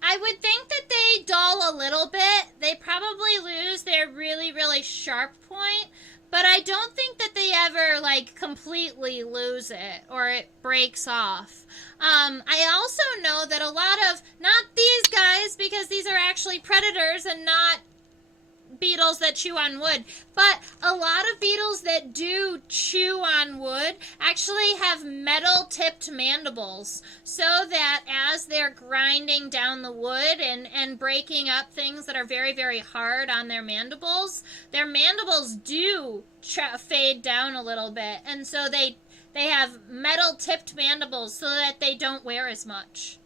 I would think that they dull a little bit. They probably lose their really, really sharp point, but I don't think that they ever, like, completely lose it or it breaks off. I also know that a lot of, not these guys, because these are actually predators and not beetles that chew on wood, but a lot of beetles that do chew on wood actually have metal-tipped mandibles, so that as they're grinding down the wood and breaking up things that are very, very hard on their mandibles do fade down a little bit, and so they have metal-tipped mandibles so that they don't wear as much.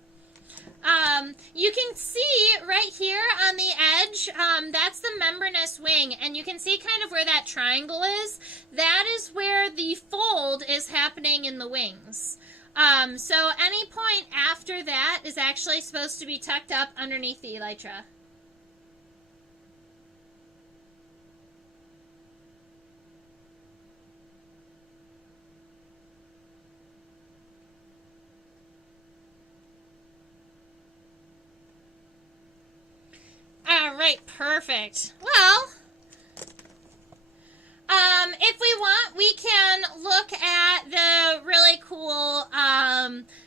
You can see right here on the edge, that's the membranous wing, and you can see kind of where that triangle is. That is where the fold is happening in the wings. So any point after that is actually supposed to be tucked up underneath the elytra. All right, perfect. Well, if we want, we can look at the really cool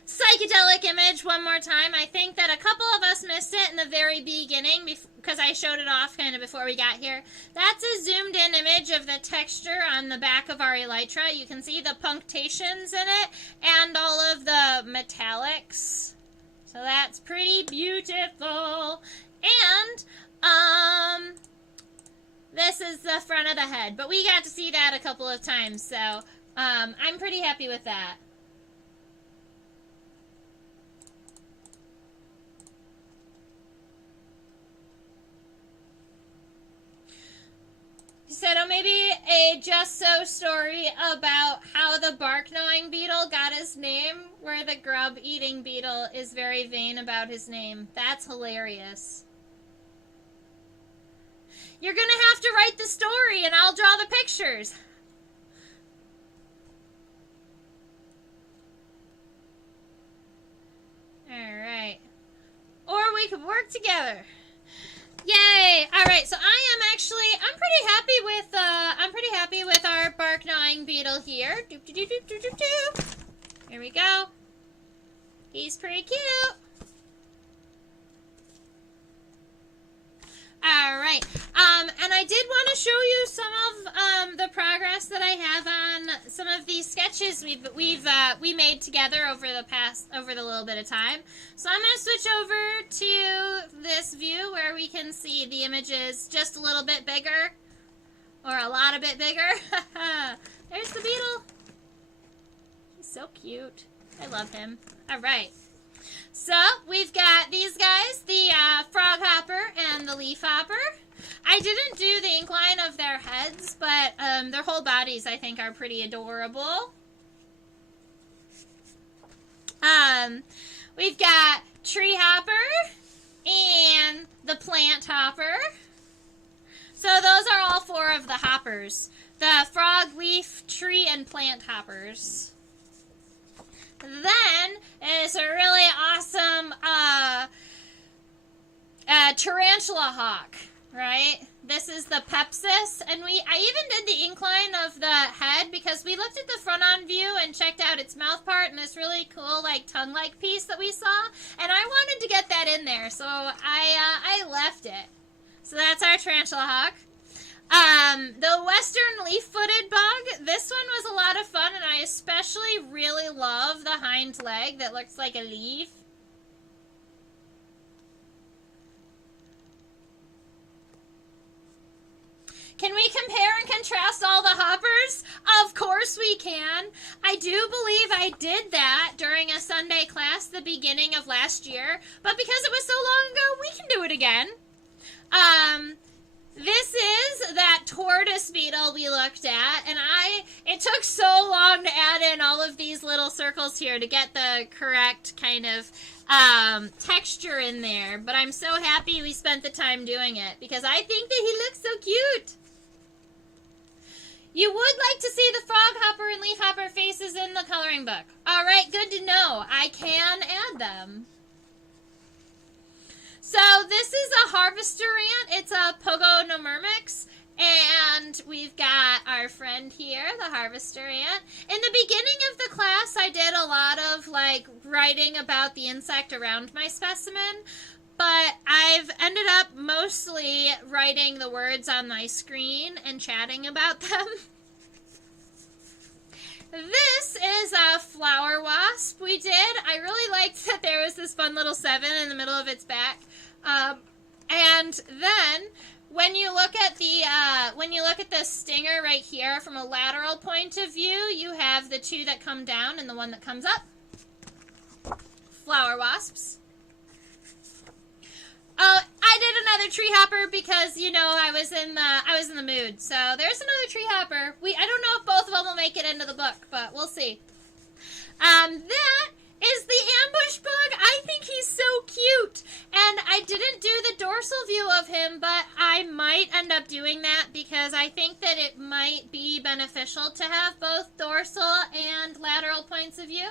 cycle psychedelic image one more time. I think that a couple of us missed it in the very beginning because I showed it off kind of before we got here. That's a zoomed in image of the texture on the back of our elytra. You can see the punctations in it and all of the metallics. So that's pretty beautiful. And this is the front of the head, but we got to see that a couple of times, so I'm pretty happy with that. He said, oh, maybe a Just So story about how the bark-gnawing beetle got his name, where the grub-eating beetle is very vain about his name. That's hilarious. You're going to have to write the story, and I'll draw the pictures. All right. Or we could work together. Yay! All right, so I'm pretty happy with our bark gnawing beetle here. Doop, doop, doop, doop, doop, doop. Here we go. He's pretty cute. All right, and I did want to show you some of the progress that I have on some of these sketches we made together over the little bit of time. So I'm going to switch over to this view where we can see the images just a little bit bigger, or a lot a bit bigger. There's the beetle. He's so cute. I love him. All right. So, we've got these guys, the frog hopper and the leaf hopper. I didn't do the incline of their heads, but their whole bodies, I think, are pretty adorable. We've got tree hopper and the plant hopper. So, those are all four of the hoppers. The frog, leaf, tree, and plant hoppers. Then is a really awesome tarantula hawk, right? This is the pepsis, and I even did the incline of the head because we looked at the front-on view and checked out its mouth part and this really cool, like, tongue-like piece that we saw, and I wanted to get that in there, so I left it. So that's our tarantula hawk. The western leaf-footed bug, this one was a lot of fun, and I especially really love the hind leg that looks like a leaf. Can we compare and contrast all the hoppers? Of course we can. I do believe I did that during a Sunday class the beginning of last year, but because it was so long ago, we can do it again. This is that tortoise beetle we looked at, and it took so long to add in all of these little circles here to get the correct kind of texture in there, but I'm so happy we spent the time doing it, because I think that he looks so cute. You would like to see the frog hopper and leaf hopper faces in the coloring book. All right, good to know. I can add them. So this is a harvester ant. It's a Pogonomyrmex, and we've got our friend here, the harvester ant. In the beginning of the class, I did a lot of like writing about the insect around my specimen, but I've ended up mostly writing the words on my screen and chatting about them. This is a flower wasp we did. I really liked that there was this fun little 7 in the middle of its back. And then when you look at the stinger right here from a lateral point of view, you have the 2 that come down and the 1 that comes up. Flower wasps. Oh, I did another tree hopper because, you know, I was in the mood. So there's another tree hopper. I don't know if both of them will make it into the book, but we'll see. That is the ambush bug. I think he's so cute. And I didn't do the dorsal view of him, but I might end up doing that because I think that it might be beneficial to have both dorsal and lateral points of view.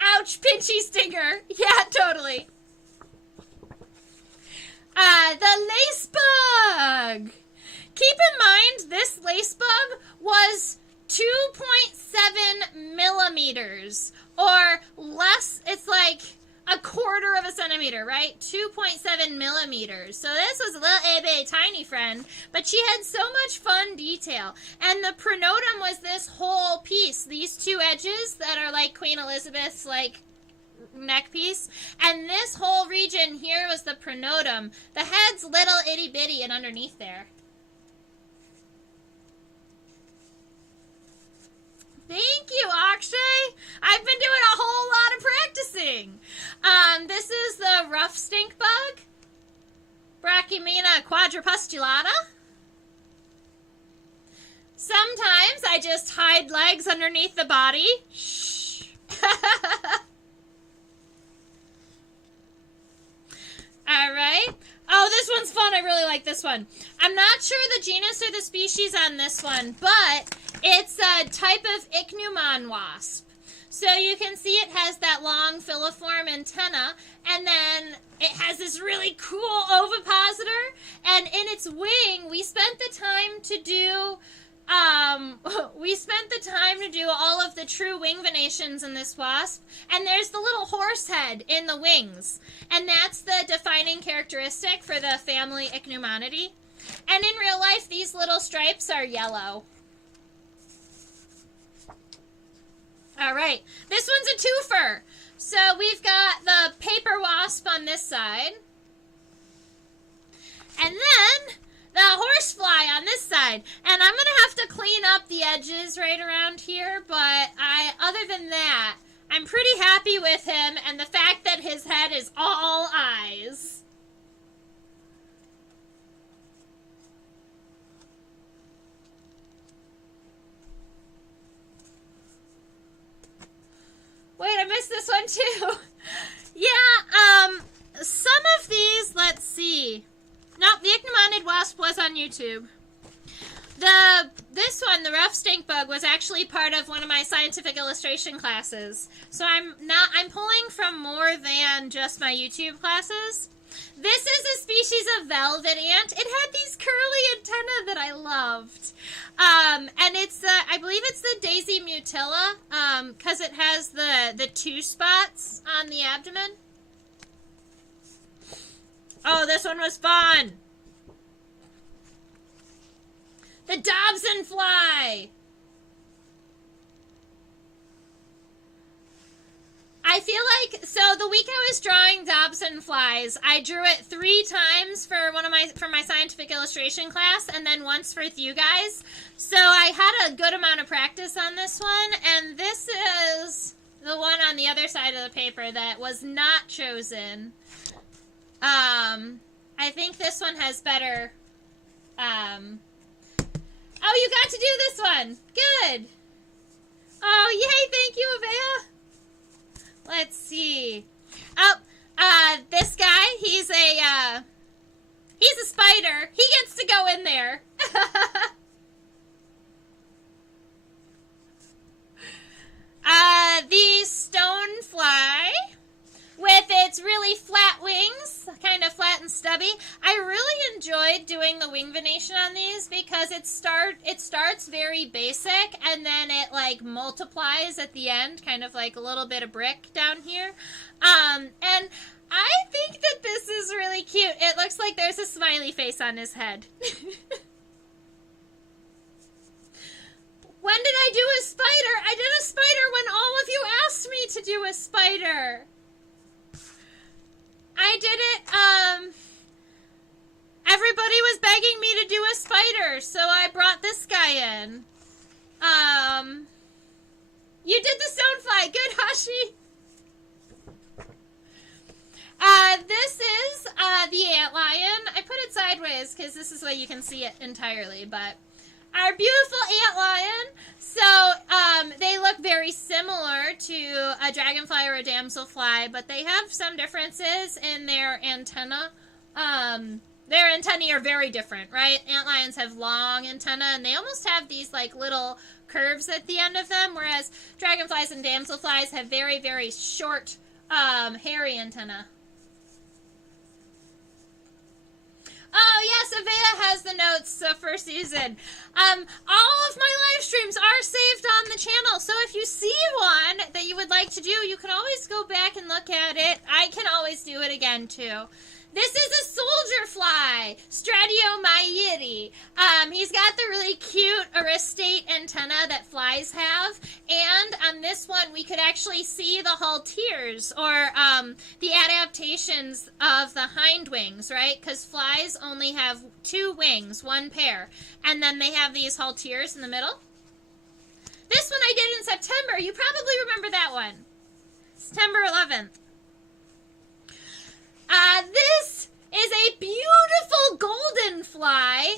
Ouch, pinchy stinger. Yeah, totally. The lace bug. Keep in mind, this lace bug was 2.7 millimeters, or less. It's like a quarter of a centimeter, right? 2.7 millimeters. So this was a little itty tiny friend, but she had so much fun detail. And the pronotum was this whole piece, these two edges that are like Queen Elizabeth's like neck piece, and this whole region here was the pronotum. The head's little itty bitty and underneath there. Thank you, Akshay. I've been doing a whole lot of practicing. This is the rough stink bug, Brachymina quadrupustulata. Sometimes I just hide legs underneath the body. Shh. All right. Oh, this one's fun. I really like this one. I'm not sure the genus or the species on this one, but it's a type of ichneumon wasp. So you can see it has that long filiform antenna, and then it has this really cool ovipositor, and in its wing, we spent the time to do all of the true wing venations in this wasp, and there's the little horse head in the wings, and that's the defining characteristic for the family Ichneumonidae. And in real life, these little stripes are yellow. All right, this one's a twofer. So we've got the paper wasp on this side, and then the horsefly on this side. And I'm going to have to clean up the edges right around here, but other than that, I'm pretty happy with him and the fact that his head is all eyes. Wait, I missed this one too. Yeah, some of these, let's see. No, the Ichneumoniid wasp was on YouTube. This one, the rough stink bug, was actually part of one of my scientific illustration classes. So I'm pulling from more than just my YouTube classes. This is a species of velvet ant. It had these curly antennae that I loved. And it's I believe it's the Daisy mutilla, because it has the two spots on the abdomen. Oh, this one was fun. The Dobson fly. I feel like, so the week I was drawing Dobson flies, I drew it 3 times for my scientific illustration class, and then once with you guys. So I had a good amount of practice on this one, and this is the one on the other side of the paper that was not chosen. I think this one has better, oh, you got to do this one. Good. Oh, yay, thank you, Avea. Let's see. Oh, this guy, he's a spider. He gets to go in there. The stonefly, with its really flat wings, kind of flat and stubby. I really enjoyed doing the wing venation on these because it starts very basic and then it like multiplies at the end, kind of like a little bit of brick down here. And I think that this is really cute. It looks like there's a smiley face on his head. When did I do a spider? I did a spider when all of you asked me to do a spider. I did it, everybody was begging me to do a spider, so I brought this guy in. You did the stonefly. Good, Hashi. This is, the antlion. I put it sideways because this is the way you can see it entirely, but our beautiful antlion. So, they look very similar to a dragonfly or a damselfly, but they have some differences in their antenna. Their antennae are very different, right? Antlions have long antennae, and they almost have these, like, little curves at the end of them, whereas dragonflies and damselflies have very, very short, hairy antennae. Oh, yes, Avea has the notes for season. All of my live streams are saved on the channel, so if you see one that you would like to do, you can always go back and look at it. I can always do it again, too. This is a soldier fly, Stradiomyidi. He's got the really cute aristate antenna that flies have, and on this one we could actually see the halteres, or the adaptations of the hind wings, right? Because flies only have 2 wings, 1 pair, and then they have these halteres in the middle. This one I did in September. You probably remember that one. September 11th. This is a beautiful golden fly.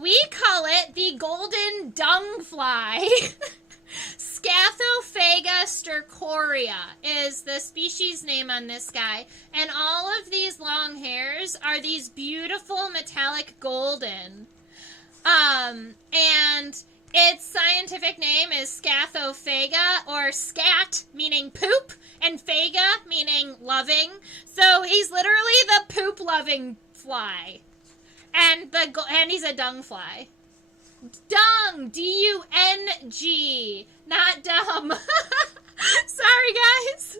We call it the golden dung fly. Scathophaga stercorea is the species name on this guy. And all of these long hairs are these beautiful metallic golden. And its scientific name is Scathophaga, or scat, meaning poop, and phaga, meaning loving. So he's literally the poop-loving fly. And he's a dung fly. Dung, D-U-N-G, not dumb. Sorry, guys.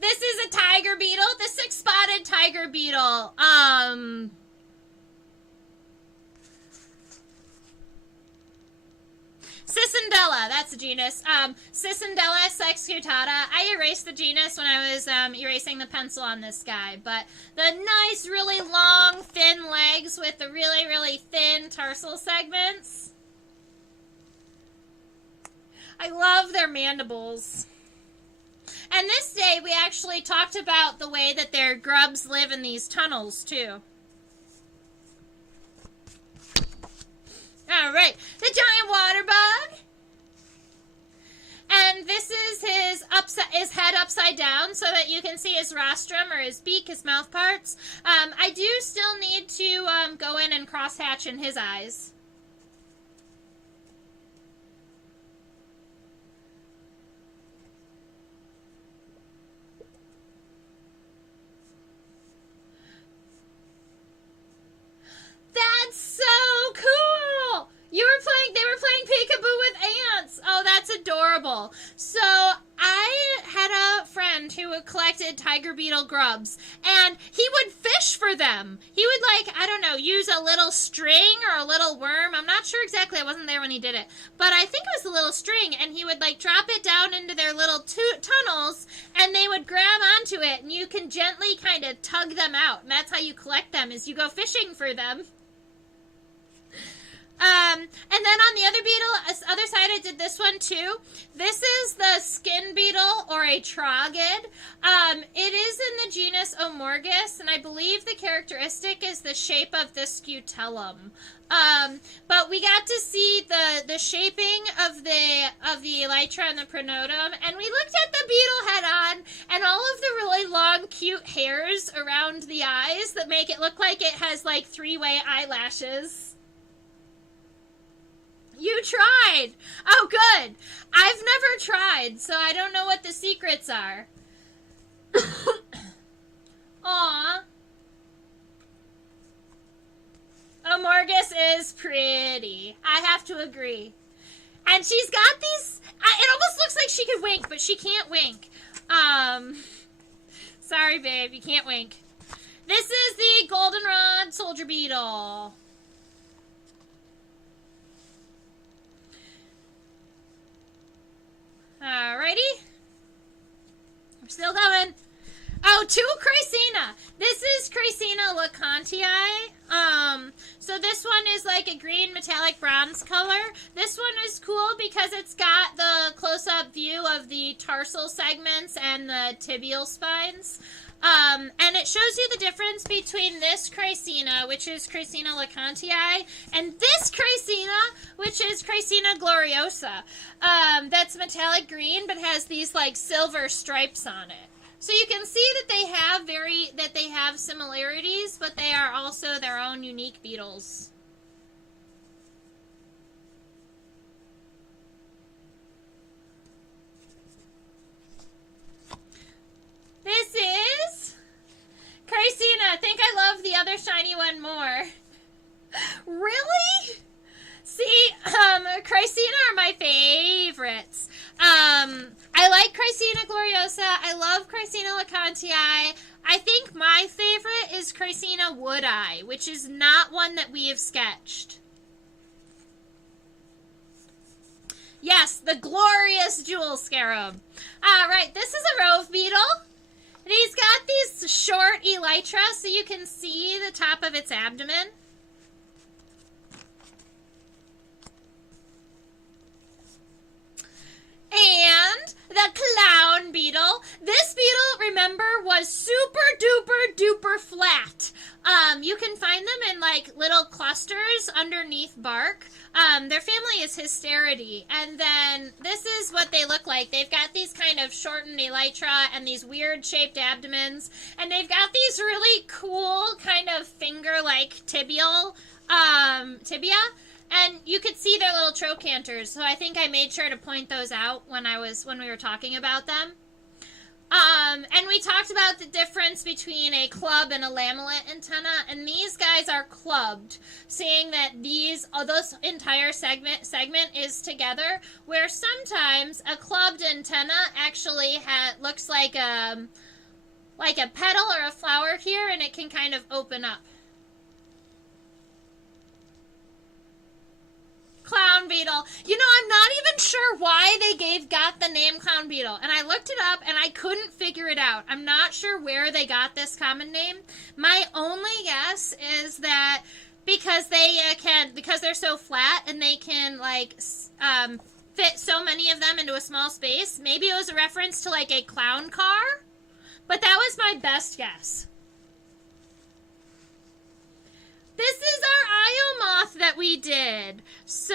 This is a tiger beetle, the 6-spotted tiger beetle. Cicindela, that's the genus. Cicindela sexcutata. I erased the genus when I was erasing the pencil on this guy, but the nice, really long, thin legs with the really, really thin tarsal segments. I love their mandibles. And this day, we actually talked about the way that their grubs live in these tunnels, too. All right, the giant water bug. And this is his head upside down so that you can see his rostrum, or his beak, his mouth parts. I do still need to go in and crosshatch in his eyes. That's so cool! They were playing peekaboo with ants. Oh, that's adorable. So I had a friend who collected tiger beetle grubs, and he would fish for them. He would, I don't know, use a little string or a little worm. I'm not sure exactly. I wasn't there when he did it. But I think it was a little string, and he would, drop it down into their little tunnels, and they would grab onto it, and you can gently kind of tug them out. And that's how you collect them, is you go fishing for them. And then on the other side, I did this one too. This is the skin beetle, or a trogid. It is in the genus Omorgus, and I believe the characteristic is the shape of the scutellum. But we got to see the shaping of the elytra and the pronotum, and we looked at the beetle head on, and all of the really long, cute hairs around the eyes that make it look like it has 3-way eyelashes. You tried! Oh, good! I've never tried, so I don't know what the secrets are. Aw. Omorgus is pretty. I have to agree. And she's got these... it almost looks like she could wink, but she can't wink. Sorry, babe, you can't wink. This is the goldenrod soldier beetle. Alrighty. We're still going. Oh, 2 Chrysina. This is Chrysina lecontii. So this one is a green metallic bronze color. This one is cool because it's got the close-up view of the tarsal segments and the tibial spines. And it shows you the difference between this Chrysina, which is Chrysina lecontii, and this Chrysina, which is Chrysina gloriosa. That's metallic green, but has these silver stripes on it. So you can see that they have similarities, but they are also their own unique beetles. I like Chrysina gloriosa. I love Chrysina lecontii. I think my favorite is Chrysina woodeye, which is not one that we have sketched. Yes, the glorious jewel scarab. All right, this is a rove beetle. And he's got these short elytra so you can see the top of its abdomen. And the clown beetle. This beetle, remember, was super duper duper flat. You can find them in like little clusters underneath bark. Their family is Hysteridae. And then this is what they look like. They've got these kind of shortened elytra and these weird shaped abdomens. And they've got these really cool kind of finger-like tibial tibia. And you could see their little trochanters, so I think I made sure to point those out when we were talking about them. And we talked about the difference between a club and a lamellate antenna, and these guys are clubbed, seeing that this entire segment is together, where sometimes a clubbed antenna actually looks like a petal or a flower here, and it can kind of open up. Clown beetle. You know, I'm not even sure why they got the name clown beetle. And I looked it up and I couldn't figure it out. I'm not sure where they got this common name. My only guess is that because they're so flat and they can fit so many of them into a small space. Maybe it was a reference to like a clown car. But that was my best guess. This is our Iomoth that we did. So,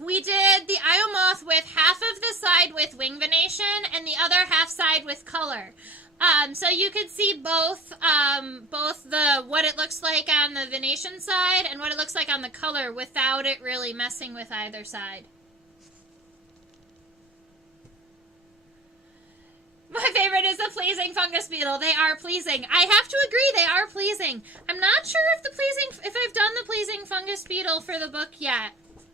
we did the Iomoth with half of the side with wing venation and the other half side with color. So you could see both what it looks like on the venation side and what it looks like on the color without it really messing with either side. My favorite is the pleasing fungus beetle. They are pleasing. I have to agree, they are pleasing. I'm not sure if I've done the pleasing fungus beetle for the book yet.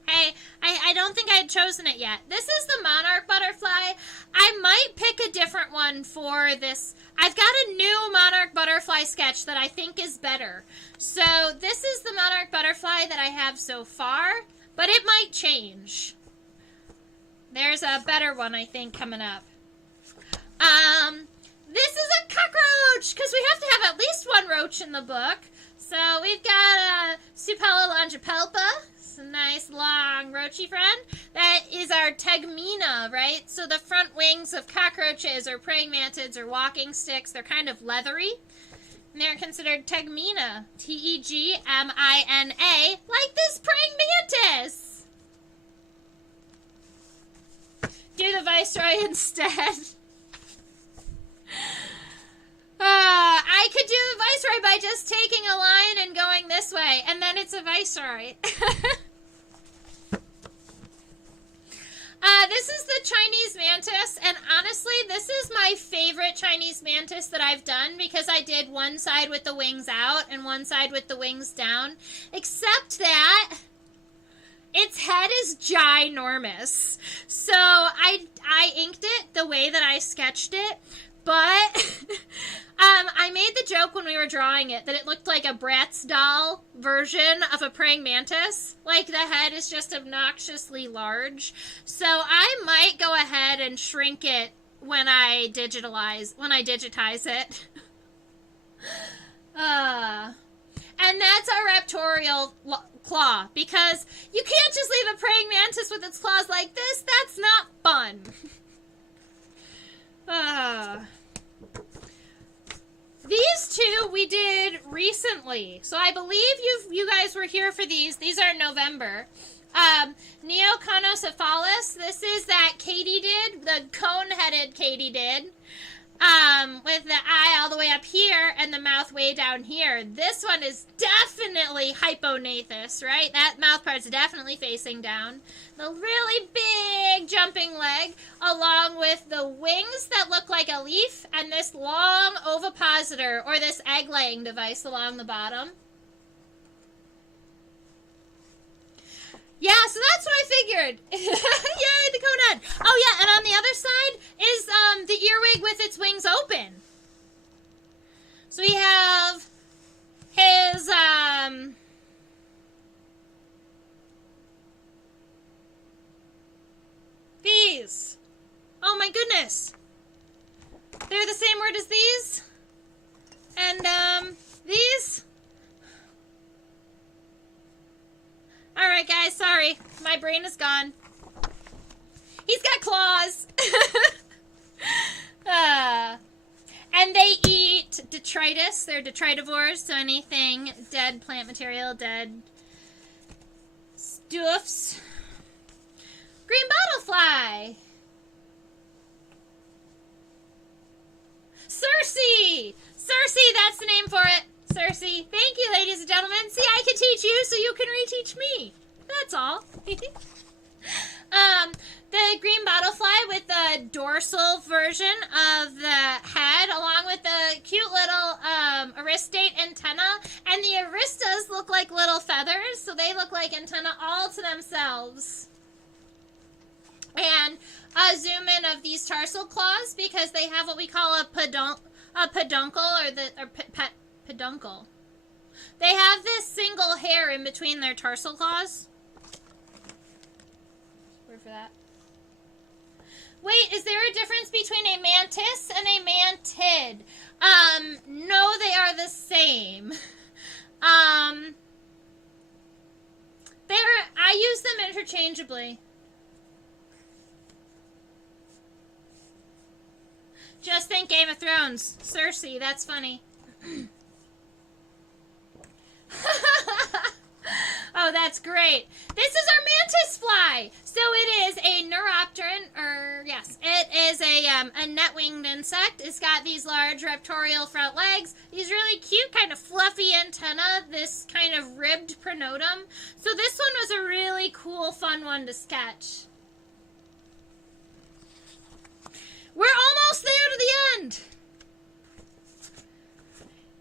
I don't think I had chosen it yet. This is the monarch butterfly. I might pick a different one for this. I've got a new monarch butterfly sketch that I think is better. So this is the monarch butterfly that I have so far, but it might change. There's a better one, I think, coming up. This is a cockroach, because we have to have at least one roach in the book. So we've got Supella longipelpa, it's a nice long roachy friend. That is our tegmina, right? So the front wings of cockroaches or praying mantids or walking sticks, they're kind of leathery. And they're considered tegmina, Tegmina, like this praying mantis. Do the viceroy instead. I could do the viceroy by just taking a line and going this way, and then it's a viceroy. This is the Chinese mantis, and honestly, this is my favorite Chinese mantis that I've done because I did one side with the wings out and one side with the wings down, except that its head is ginormous. So I inked it the way that I sketched it. But I made the joke when we were drawing it that it looked like a Bratz doll version of a praying mantis. Like the head is just obnoxiously large. So I might go ahead and shrink it when I digitize it. And that's our raptorial claw, because you can't just leave a praying mantis with its claws like this. That's not fun. These two we did recently, so I believe you guys were here for these. These are November. Neoconocephalus, this is that Katie did, the cone-headed Katie did, with the eye all the way up here and the mouth way down here. This one is definitely hypognathous, right? That mouth part's definitely facing down. The really big jumping leg, along with the wings that look like a leaf, and this long ovipositor, or this egg-laying device along the bottom. Yeah, so that's what I figured. Yay, with its wings open. So we have his, these. Oh my goodness. They're the same word as these. And, these. Alright guys, sorry. My brain is gone. He's got claws. And they eat detritus. They're detritivores, so anything dead plant material, dead stuffs. Green bottlefly. Cersei! Cersei, that's the name for it. Cersei. Thank you, ladies and gentlemen. See, I can teach you so you can reteach me. That's all. The green bottlefly with the dorsal version of the head, along with the cute little aristate antenna. And the aristas look like little feathers, so they look like antenna all to themselves. And a zoom in of these tarsal claws because they have what we call a peduncle peduncle. They have this single hair in between their tarsal claws. Word for that. Wait, is there a difference between a mantis and a mantid? No, they are the same. I use them interchangeably. Just think Game of Thrones. Cersei, that's funny. Oh, that's great. This is our mantis fly. So it is a neuropteran, or yes, it is a net-winged insect. It's got these large raptorial front legs, these really cute kind of fluffy antenna, this kind of ribbed pronotum. So this one was a really cool, fun one to sketch. We're almost there to the end.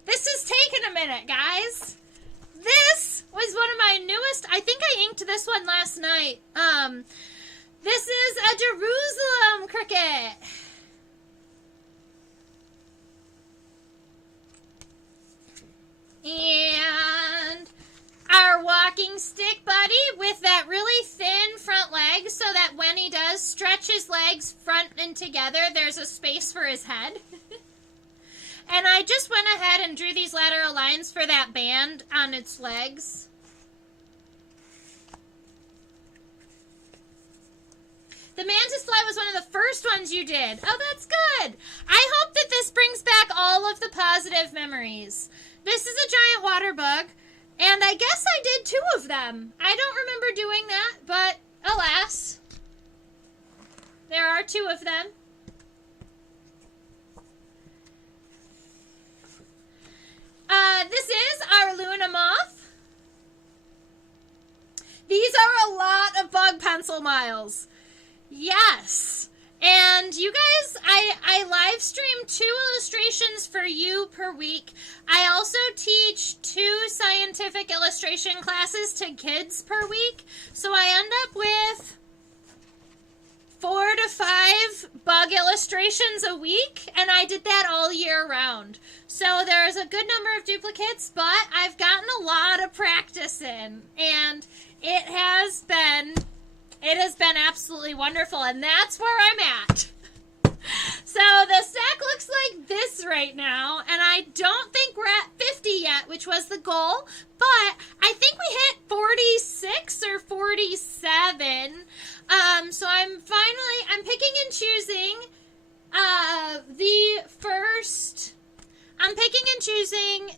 This has taken a minute, guys. This was one of my newest. I think I inked this one last night. This is a Jerusalem cricket. And our walking stick buddy with that really thin front leg so that when he does stretch his legs front and together, there's a space for his head. And I just went ahead and drew these lateral lines for that band on its legs. The mantis fly was one of the first ones you did. Oh, that's good. I hope that this brings back all of the positive memories. This is a giant water bug, and I guess I did 2 of them. I don't remember doing that, but alas, there are 2 of them. This is our Luna moth. These are a lot of bug pencil miles. Yes. And you guys, I live stream 2 illustrations for you per week. I also teach 2 scientific illustration classes to kids per week. So I end up with 4 to 5 bug illustrations a week, and I did that all year round. So there's a good number of duplicates, but I've gotten a lot of practice in, and it has been absolutely wonderful, and that's where I'm at. So the stack looks like this right now, and I don't think we're at 50 yet, which was the goal, but I think we hit 46 or 47. So I'm picking and choosing I'm picking and choosing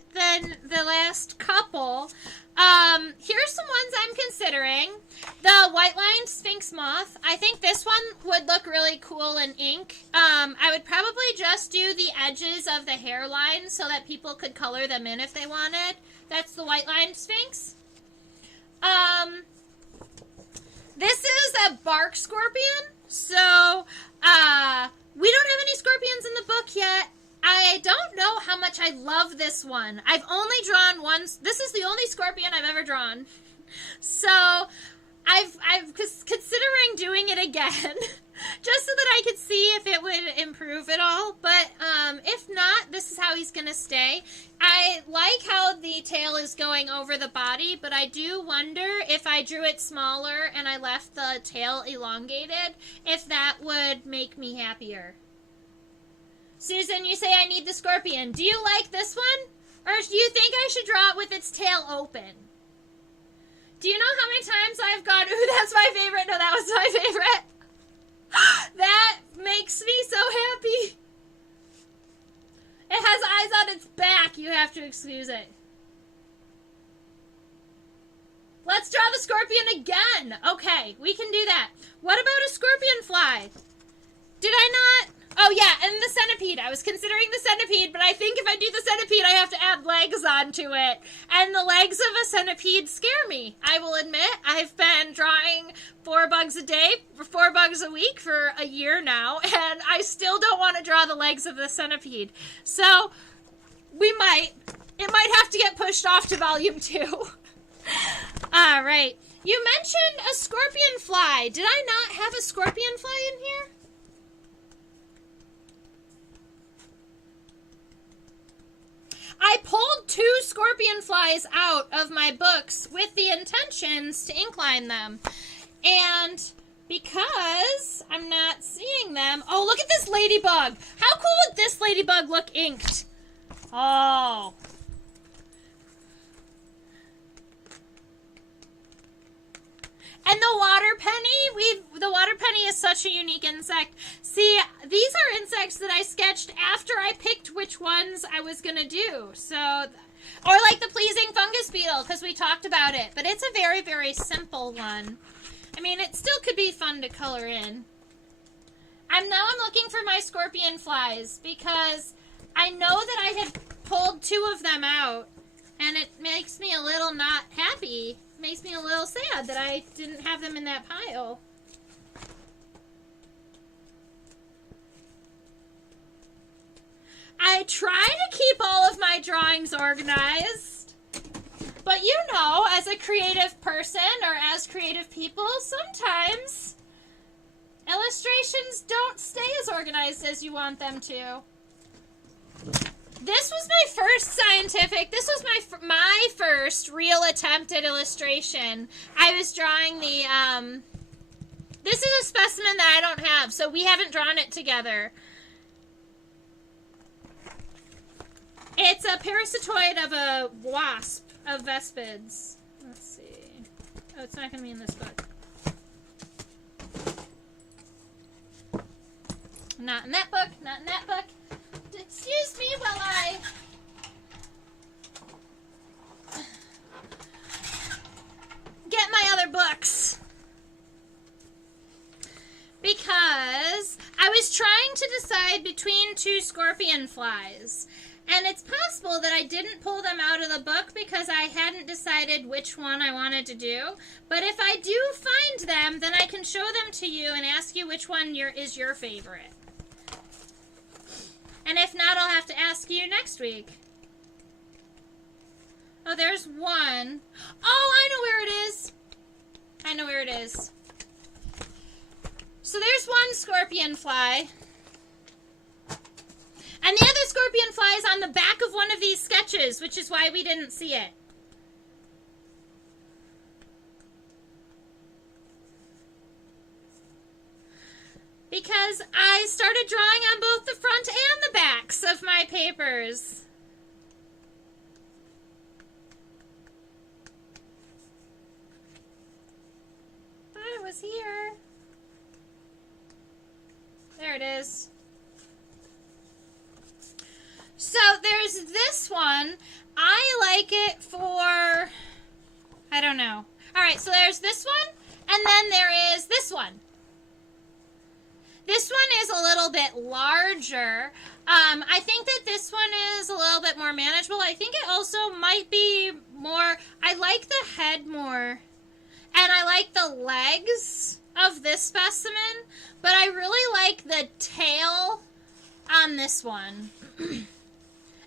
the last couple. Here's some ones I'm considering. The white-lined sphinx moth. I think this one would look really cool in ink. I would probably just do the edges of the hairline so that people could color them in if they wanted. That's the white-lined sphinx. This is a bark scorpion. So, we don't have any scorpions in the book yet. I don't know how much I love this one. I've only drawn one. This is the only scorpion I've ever drawn. So, I'm considering doing it again. Just so that I could see if it would improve at all. this is how he's going to stay. I like how the tail is going over the body, but I do wonder if I drew it smaller and I left the tail elongated, if that would make me happier. Susan, you say I need the scorpion. Do you like this one? Or do you think I should draw it with its tail open? Do you know how many times I've gone, ooh, that's my favorite. No, that was my favorite. That makes me so happy. It has eyes on its back. You have to excuse it. Let's draw the scorpion again. Okay, we can do that. What about a scorpion fly? Did I not? Oh, yeah, and the centipede. I was considering the centipede, but I think if I do the centipede, I have to add legs onto it. And the legs of a centipede scare me. I will admit, I've been drawing 4 bugs a day, 4 bugs a week for a year now, and I still don't want to draw the legs of the centipede. So, it might have to get pushed off to volume 2. All right. You mentioned a scorpion fly. Did I not have a scorpion fly in here? I pulled 2 scorpion flies out of my books with the intentions to inkline them. And because I'm not seeing them... Oh, look at this ladybug. How cool would this ladybug look inked? Oh. And the water penny, the water penny is such a unique insect. See, these are insects that I sketched after I picked which ones I was going to do. So, or like the pleasing fungus beetle, because we talked about it. But it's a very, very simple one. I mean, it still could be fun to color in. I'm looking for my scorpion flies, because I know that I had pulled 2 of them out, and it makes me a little not happy. Makes me a little sad that I didn't have them in that pile. I try to keep all of my drawings organized, but you know, as a creative person or as creative people, sometimes illustrations don't stay as organized as you want them to. This was my first scientific, this was my first real attempt at illustration. I was drawing the, this is a specimen that I don't have, so we haven't drawn it together. It's a parasitoid of a wasp of Vespids. Let's see. Oh, it's not going to be in this book. Not in that book, not in that book. Excuse me while I get my other books. Because I was trying to decide between 2 scorpion flies. And it's possible that I didn't pull them out of the book because I hadn't decided which one I wanted to do. But if I do find them, then I can show them to you and ask you which one is your favorite. And if not, I'll have to ask you next week. Oh, there's one. Oh, I know where it is. I know where it is. So there's one scorpion fly. And the other scorpion fly is on the back of one of these sketches, which is why we didn't see it. Because I started drawing on both the front and the backs of my papers. Thought it was here. There it is. So there's this one. I like it for, I don't know. All right, so there's this one, and then there is this one. This one is a little bit larger. I think that this one is a little bit more manageable. I think it also might be more, I like the head more. And I like the legs of this specimen, but I really like the tail on this one. And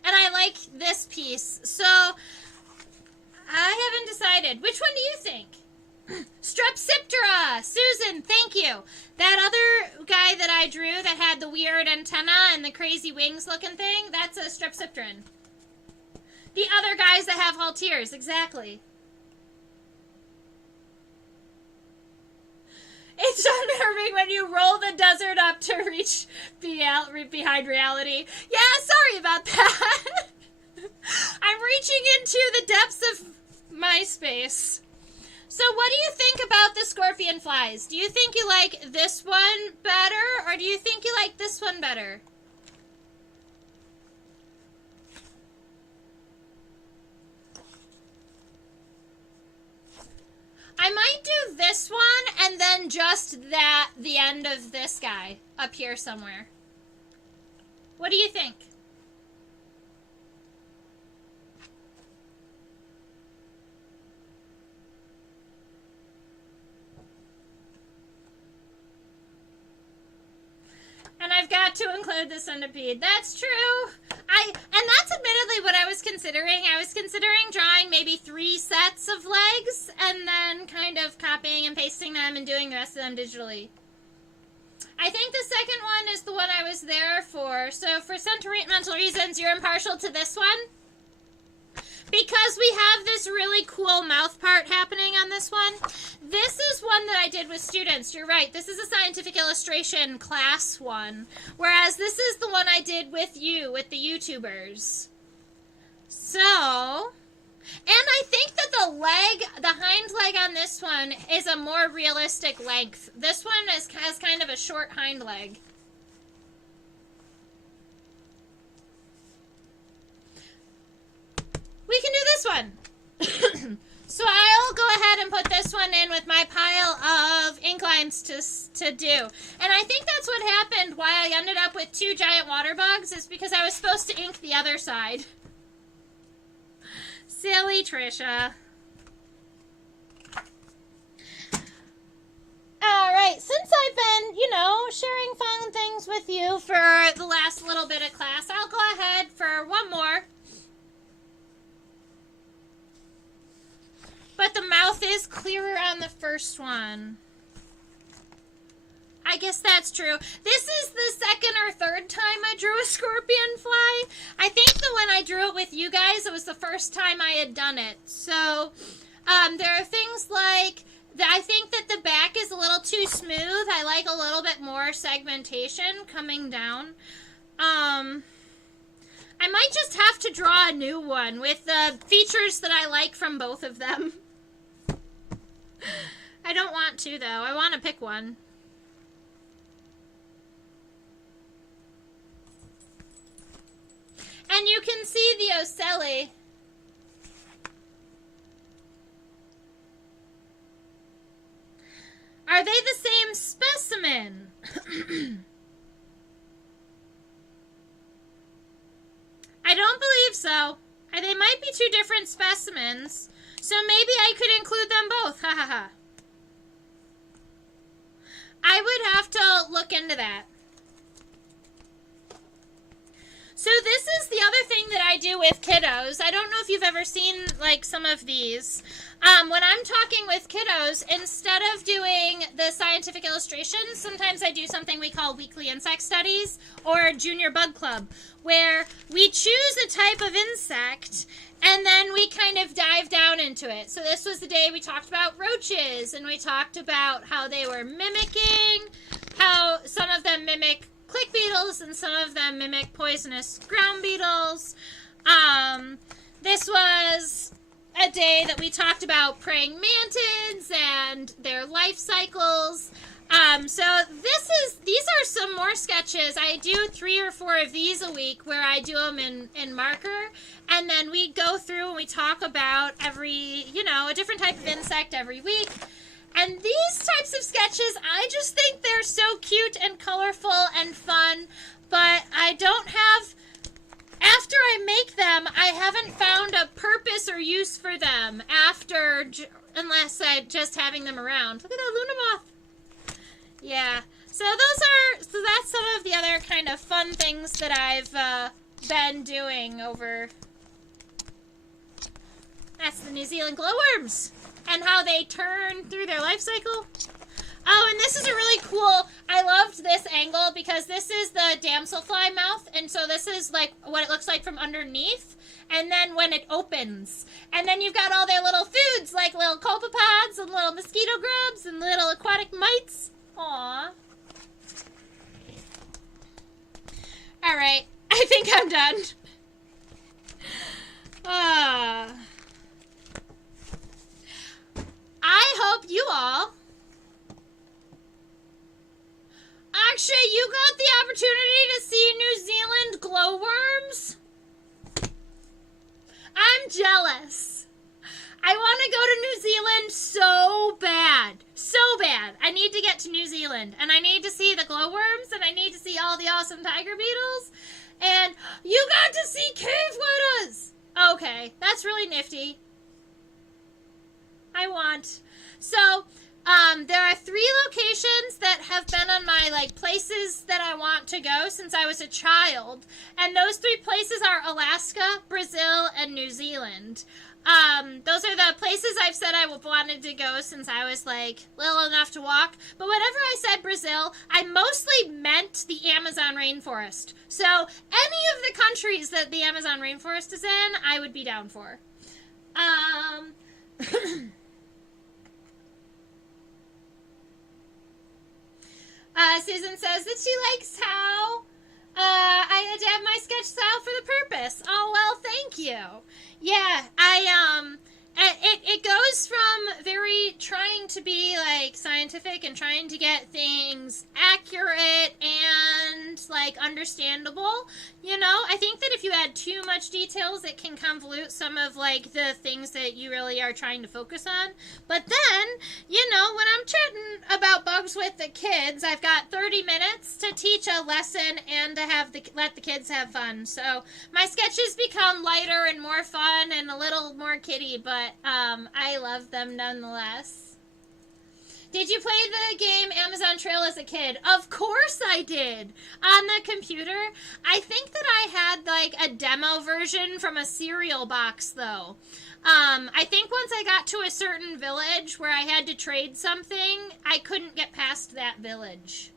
I like this piece. So, I haven't decided. Which one do you think? Strepsiptera! Susan, thank you. That other guy guy that I drew that had the weird antenna and the crazy wings looking thing, that's a strepsipteran. The other guys that have halteres, exactly. It's unnerving when you roll the desert up to reach behind reality. Yeah, sorry about that. I'm reaching into the depths of MySpace. So what do you think about the scorpion flies? Do you think you like this one better, or do you think you like this one better? I might do this one and then just the end of this guy up here somewhere. What do you think? And I've got to include the centipede. That's true. And that's admittedly what I was considering. I was considering drawing maybe 3 sets of legs and then kind of copying and pasting them and doing the rest of them digitally. I think the second one is the one I was there for. So for sentimental reasons, you're impartial to this one? Because we have this really cool mouth part happening on this one. This is one that I did with students. You're right. This is a scientific illustration class one. Whereas this is the one I did with you, with the YouTubers. So, and I think that the hind leg on this one is a more realistic length. This one has kind of a short hind leg. We can do this one. So I'll go ahead and put this one in with my pile of ink lines to do. And I think that's what happened why I ended up with 2 giant water bugs is because I was supposed to ink the other side. Silly Trisha. Alright, since I've been, sharing fun things with you for the last little bit of class, I'll go ahead for one more. But the mouth is clearer on the first one. I guess that's true. This is the second or third time I drew a scorpion fly. I think that when I drew it with you guys, it was the first time I had done it. So, there are things like, I think that the back is a little too smooth. I like a little bit more segmentation coming down. I might just have to draw a new one with the features that I like from both of them. I don't want to, though. I want to pick one. And you can see the ocelli. Are they the same specimen? I don't believe so. They might be 2 different specimens. So maybe I could include them both. Ha ha ha. I would have to look into that. So this is the other thing that I do with kiddos. I don't know if you've ever seen like some of these. When I'm talking with kiddos, instead of doing the scientific illustrations, sometimes I do something we call weekly insect studies or junior bug club, where we choose a type of insect and then we kind of dive down into it. So this was the day we talked about roaches, and we talked about how they were mimicking, how some of them mimic click beetles and some of them mimic poisonous ground beetles. This was a day that we talked about praying mantids and their life cycles. So these are some more sketches. I do 3 or 4 of these a week where I do them in marker, and then we go through and we talk about every, a different type of insect every week. And these types of sketches, I just think they're so cute and colorful and fun, but I don't have, after I make them, I haven't found a purpose or use for them unless I just having them around. Look at that Luna moth. Yeah, so that's some of the other kind of fun things that I've been doing over. That's the New Zealand glowworms and how they turn through their life cycle. Oh, and this is a really cool, I loved loved this angle because this is the damselfly mouth, and so this is like what it looks like from underneath, and then when it opens, and then you've got all their little foods like little copepods and little mosquito grubs and little aquatic mites. Aww. All right, I think I'm done. I hope you all. Actually, you got the opportunity to see New Zealand glowworms? I'm jealous. I want to go to New Zealand so bad. So bad. I need to get to New Zealand. And I need to see the glowworms. And I need to see all the awesome tiger beetles. And you got to see cave wettas. Okay. That's really nifty. I want. So, there are 3 locations that have been on my, like, places that I want to go since I was a child. And those 3 places are Alaska, Brazil, and New Zealand. Those are the places I've said I wanted to go since I was, like, little enough to walk. But whenever I said Brazil, I mostly meant the Amazon rainforest. So, any of the countries that the Amazon rainforest is in, I would be down for. Susan says that she likes how I adapt my sketch style for the purpose. Oh, well, thank you. Yeah, it goes from very trying to be, like, scientific and trying to get things accurate and, like, understandable. You know, I think that if you add too much details, it can convolute some of, like, the things that you really are trying to focus on. But then, you know, when I'm chatting about bugs with the kids, I've got 30 minutes to teach a lesson and to let the kids have fun. So my sketches become lighter and more fun and a little more kiddie, but I love them nonetheless. Did you play the game Amazon Trail as a kid? Of course I did. On the computer. I think that I had, like, a demo version from a cereal box, though. I think once I got to a certain village where I had to trade something, I couldn't get past that village.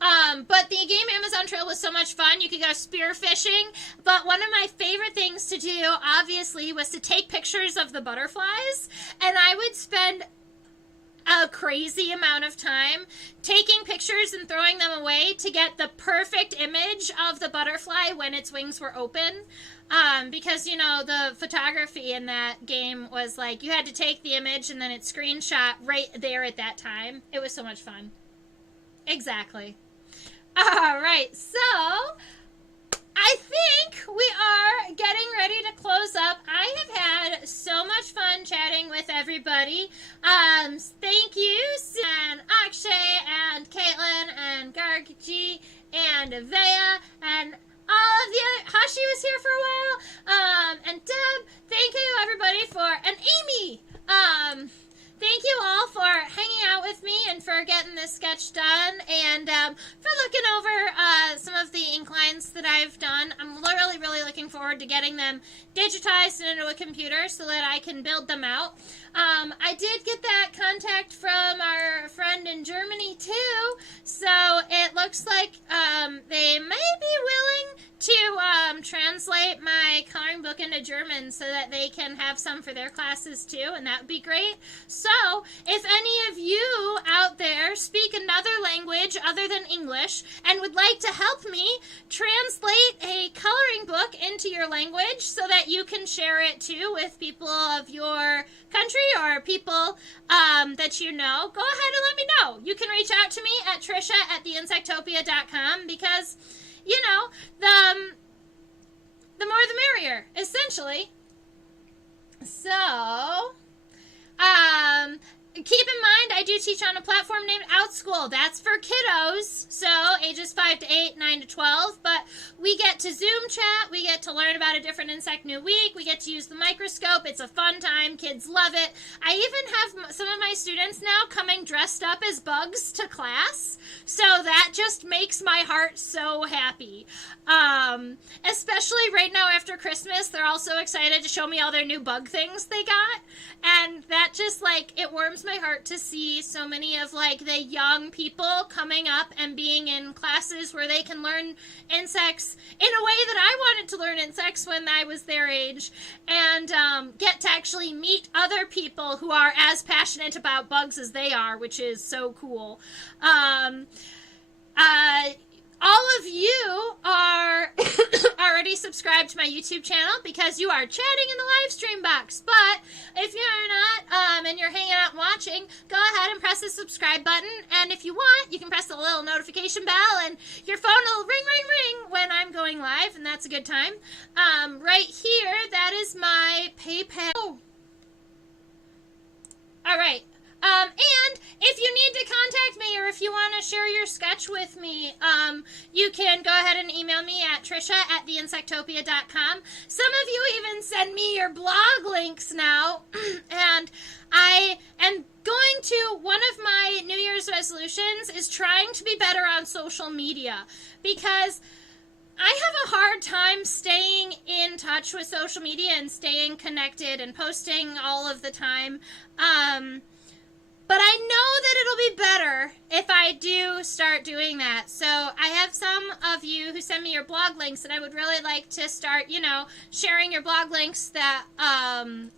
But the game Amazon Trail was so much fun. You could go spear fishing. But one of my favorite things to do, obviously, was to take pictures of the butterflies. And I would spend a crazy amount of time taking pictures and throwing them away to get the perfect image of the butterfly when its wings were open. Because, you know, the photography in that game was like, you had to take the image and then it screenshot right there at that time. It was so much fun. Exactly. All right, so I think we are getting ready to close up. I have had so much fun chatting with everybody. Thank you, and Akshay, and Caitlin, and Gargi, and Vea, and all of the other. Hashi was here for a while. And Deb, thank you everybody and Amy. Thank you all for hanging out with me and for getting this sketch done and for looking over some of the inclines that I've done. I'm really, really looking forward to getting them digitized into a computer so that I can build them out. I did get that contact from our friend in Germany too, so it looks like they may be willing to translate my coloring book into German so that they can have some for their classes too, and that would be great. So, if any of you out there speak another language other than English and would like to help me translate a coloring book into your language so that you can share it too with people of your country or people that you know, go ahead and let me know. You can reach out to me at trisha@theinsectopia.com because, you know, the more the merrier, essentially. So, keep in mind, I do teach on a platform named OutSchool. That's for kiddos, so ages 5 to 8, 9 to 12. But we get to Zoom chat. We get to learn about a different insect new week. We get to use the microscope. It's a fun time. Kids love it. I even have some of my students now coming dressed up as bugs to class. So that just makes my heart so happy. Especially right now after Christmas, they're all so excited to show me all their new bug things they got. And that just, like, it warms my heart to see so many of like the young people coming up and being in classes where they can learn insects in a way that I wanted to learn insects when I was their age, and get to actually meet other people who are as passionate about bugs as they are, which is so cool. All of you are already subscribed to my YouTube channel because you are chatting in the live stream box. But if you're not, and you're hanging out and watching, go ahead and press the subscribe button. And if you want, you can press the little notification bell, and your phone will ring, ring, ring when I'm going live, and that's a good time. Right here, that is my PayPal. Oh. All right. And if you need to contact me, or if you want to share your sketch with me, you can go ahead and email me at trisha@theinsectopia.com. Some of you even send me your blog links now, and I am going to, one of my New Year's resolutions is trying to be better on social media, because I have a hard time staying in touch with social media and staying connected and posting all of the time. But I know that it'll be better if I do start doing that. So I have some of you who send me your blog links, and I would really like to start, sharing your blog links that, and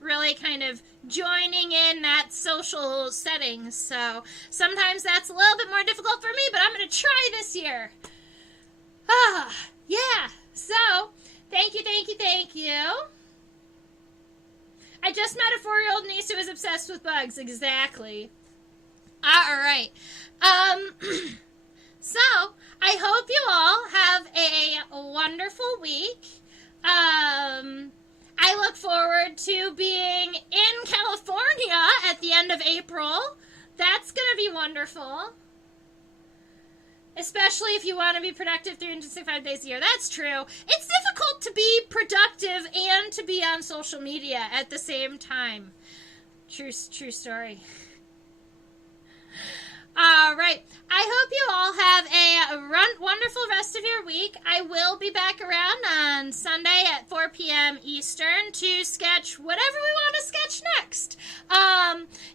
really kind of joining in that social setting. So sometimes that's a little bit more difficult for me, but I'm going to try this year. Yeah. So thank you, thank you, thank you. I just met a 4-year-old niece who is obsessed with bugs. Exactly. All right. So, I hope you all have a wonderful week. I look forward to being in California at the end of April. That's going to be wonderful. Especially if you want to be productive 365 days a year. That's true. It's difficult to be productive and to be on social media at the same time. True story. All right. I hope you all have a wonderful rest of your week. I will be back around on Sunday at 4 p.m. Eastern to sketch whatever we want to sketch next.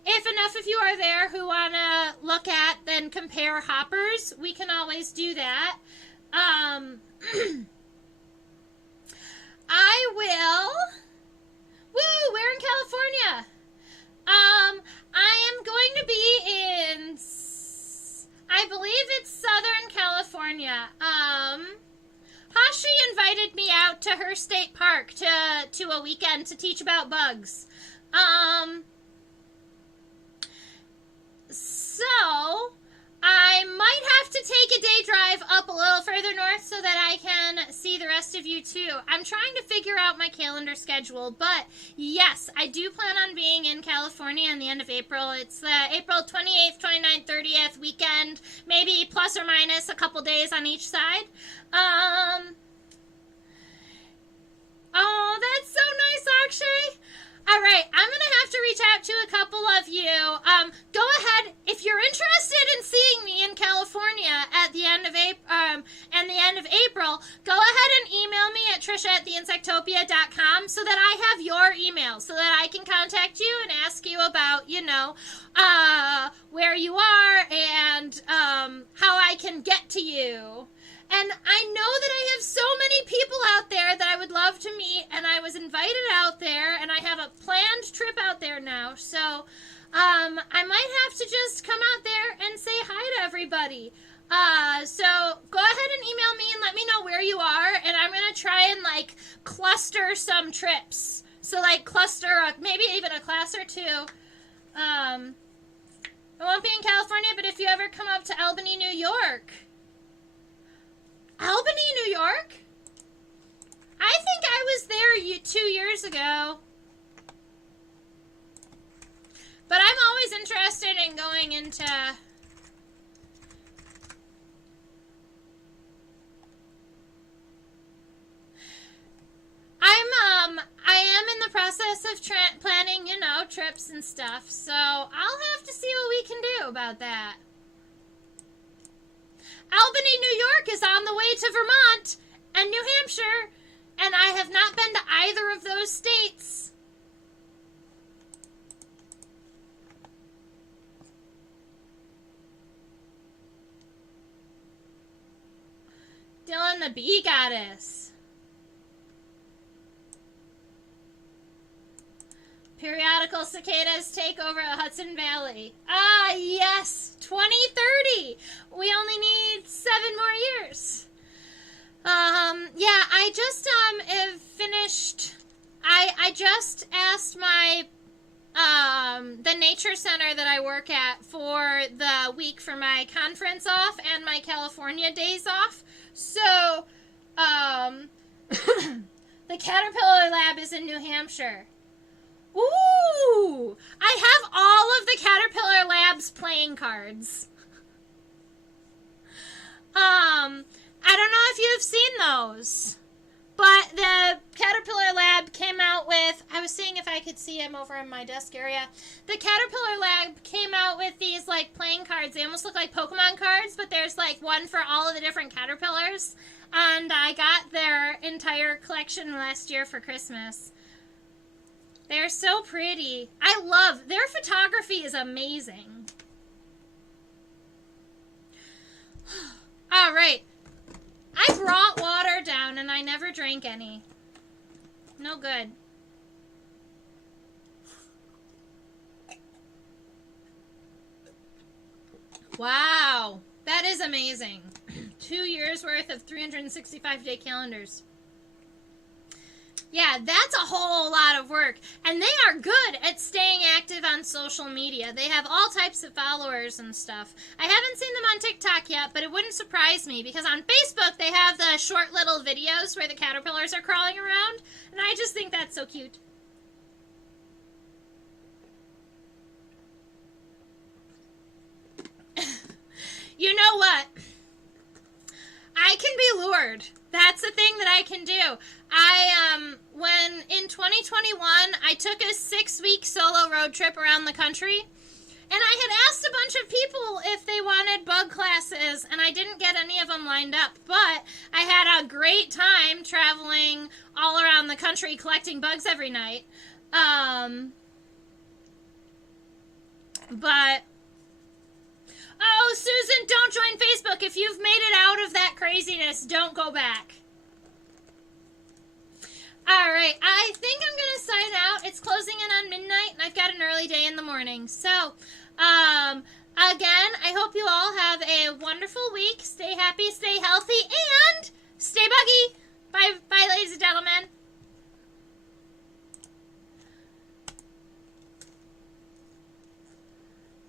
If enough of you are there who want to look at and compare hoppers, we can always do that. I will. Woo! We're in California. I am going to be in, I believe it's Southern California. Hashi invited me out to her state park to a weekend to teach about bugs. So I might have to take a day drive up a little further north so that I can see the rest of you too. I'm trying to figure out my calendar schedule, but yes, I do plan on being in California in the end of April. It's the April 28th, 29th, 30th weekend, maybe plus or minus a couple days on each side. Oh, that's so nice, Akshay. All right, I'm going to have to reach out to a couple of you. Go ahead, if you're interested in seeing me in California at the end of April, go ahead and email me at trisha@theinsectopia.com so that I have your email, so that I can contact you and ask you about, where you are and how I can get to you. And I know that I have so many people out there that I would love to meet, and I was invited out there, and I have a planned trip out there now, so I might have to just come out there and say hi to everybody. So go ahead and email me and let me know where you are, and I'm going to try and, cluster some trips. So, cluster maybe even a class or two. I won't be in California, but if you ever come up to Albany, New York... Albany, New York? I think I was there 2 years ago. But I'm always interested in going into... I am in the process of planning, trips and stuff. So I'll have to see what we can do about that. Albany, New York is on the way to Vermont and New Hampshire, and I have not been to either of those states. the bee goddess. Periodical cicadas take over Hudson Valley. Ah, yes, 2030. We only need 7 more years. Yeah, I just have finished. I just asked my the nature center that I work at for the week for my conference off and my California days off. So, the Caterpillar Lab is in New Hampshire. Ooh! I have all of the Caterpillar Lab's playing cards. I don't know if you've seen those, but the Caterpillar Lab came out with, I was seeing if I could see him over in my desk area. The Caterpillar Lab came out with these, like, playing cards. They almost look like Pokemon cards, but there's, like, one for all of the different caterpillars. And I got their entire collection last year for Christmas. They're so pretty. I love, their photography is amazing. All right. I brought water down and I never drank any. No good. Wow. That is amazing. 2 years worth of 365-day calendars. Yeah, that's a whole lot of work. And they are good at staying active on social media. They have all types of followers and stuff. I haven't seen them on TikTok yet, but it wouldn't surprise me because on Facebook they have the short little videos where the caterpillars are crawling around. And I just think that's so cute. You know what? I can be lured. That's the thing that I can do. When in 2021, I took a 6-week solo road trip around the country, and I had asked a bunch of people if they wanted bug classes, and I didn't get any of them lined up, but I had a great time traveling all around the country collecting bugs every night. But... Oh, Susan, don't join Facebook. If you've made it out of that craziness, don't go back. All right, I think I'm going to sign out. It's closing in on midnight, and I've got an early day in the morning. So, again, I hope you all have a wonderful week. Stay happy, stay healthy, and stay buggy. Bye, ladies and gentlemen.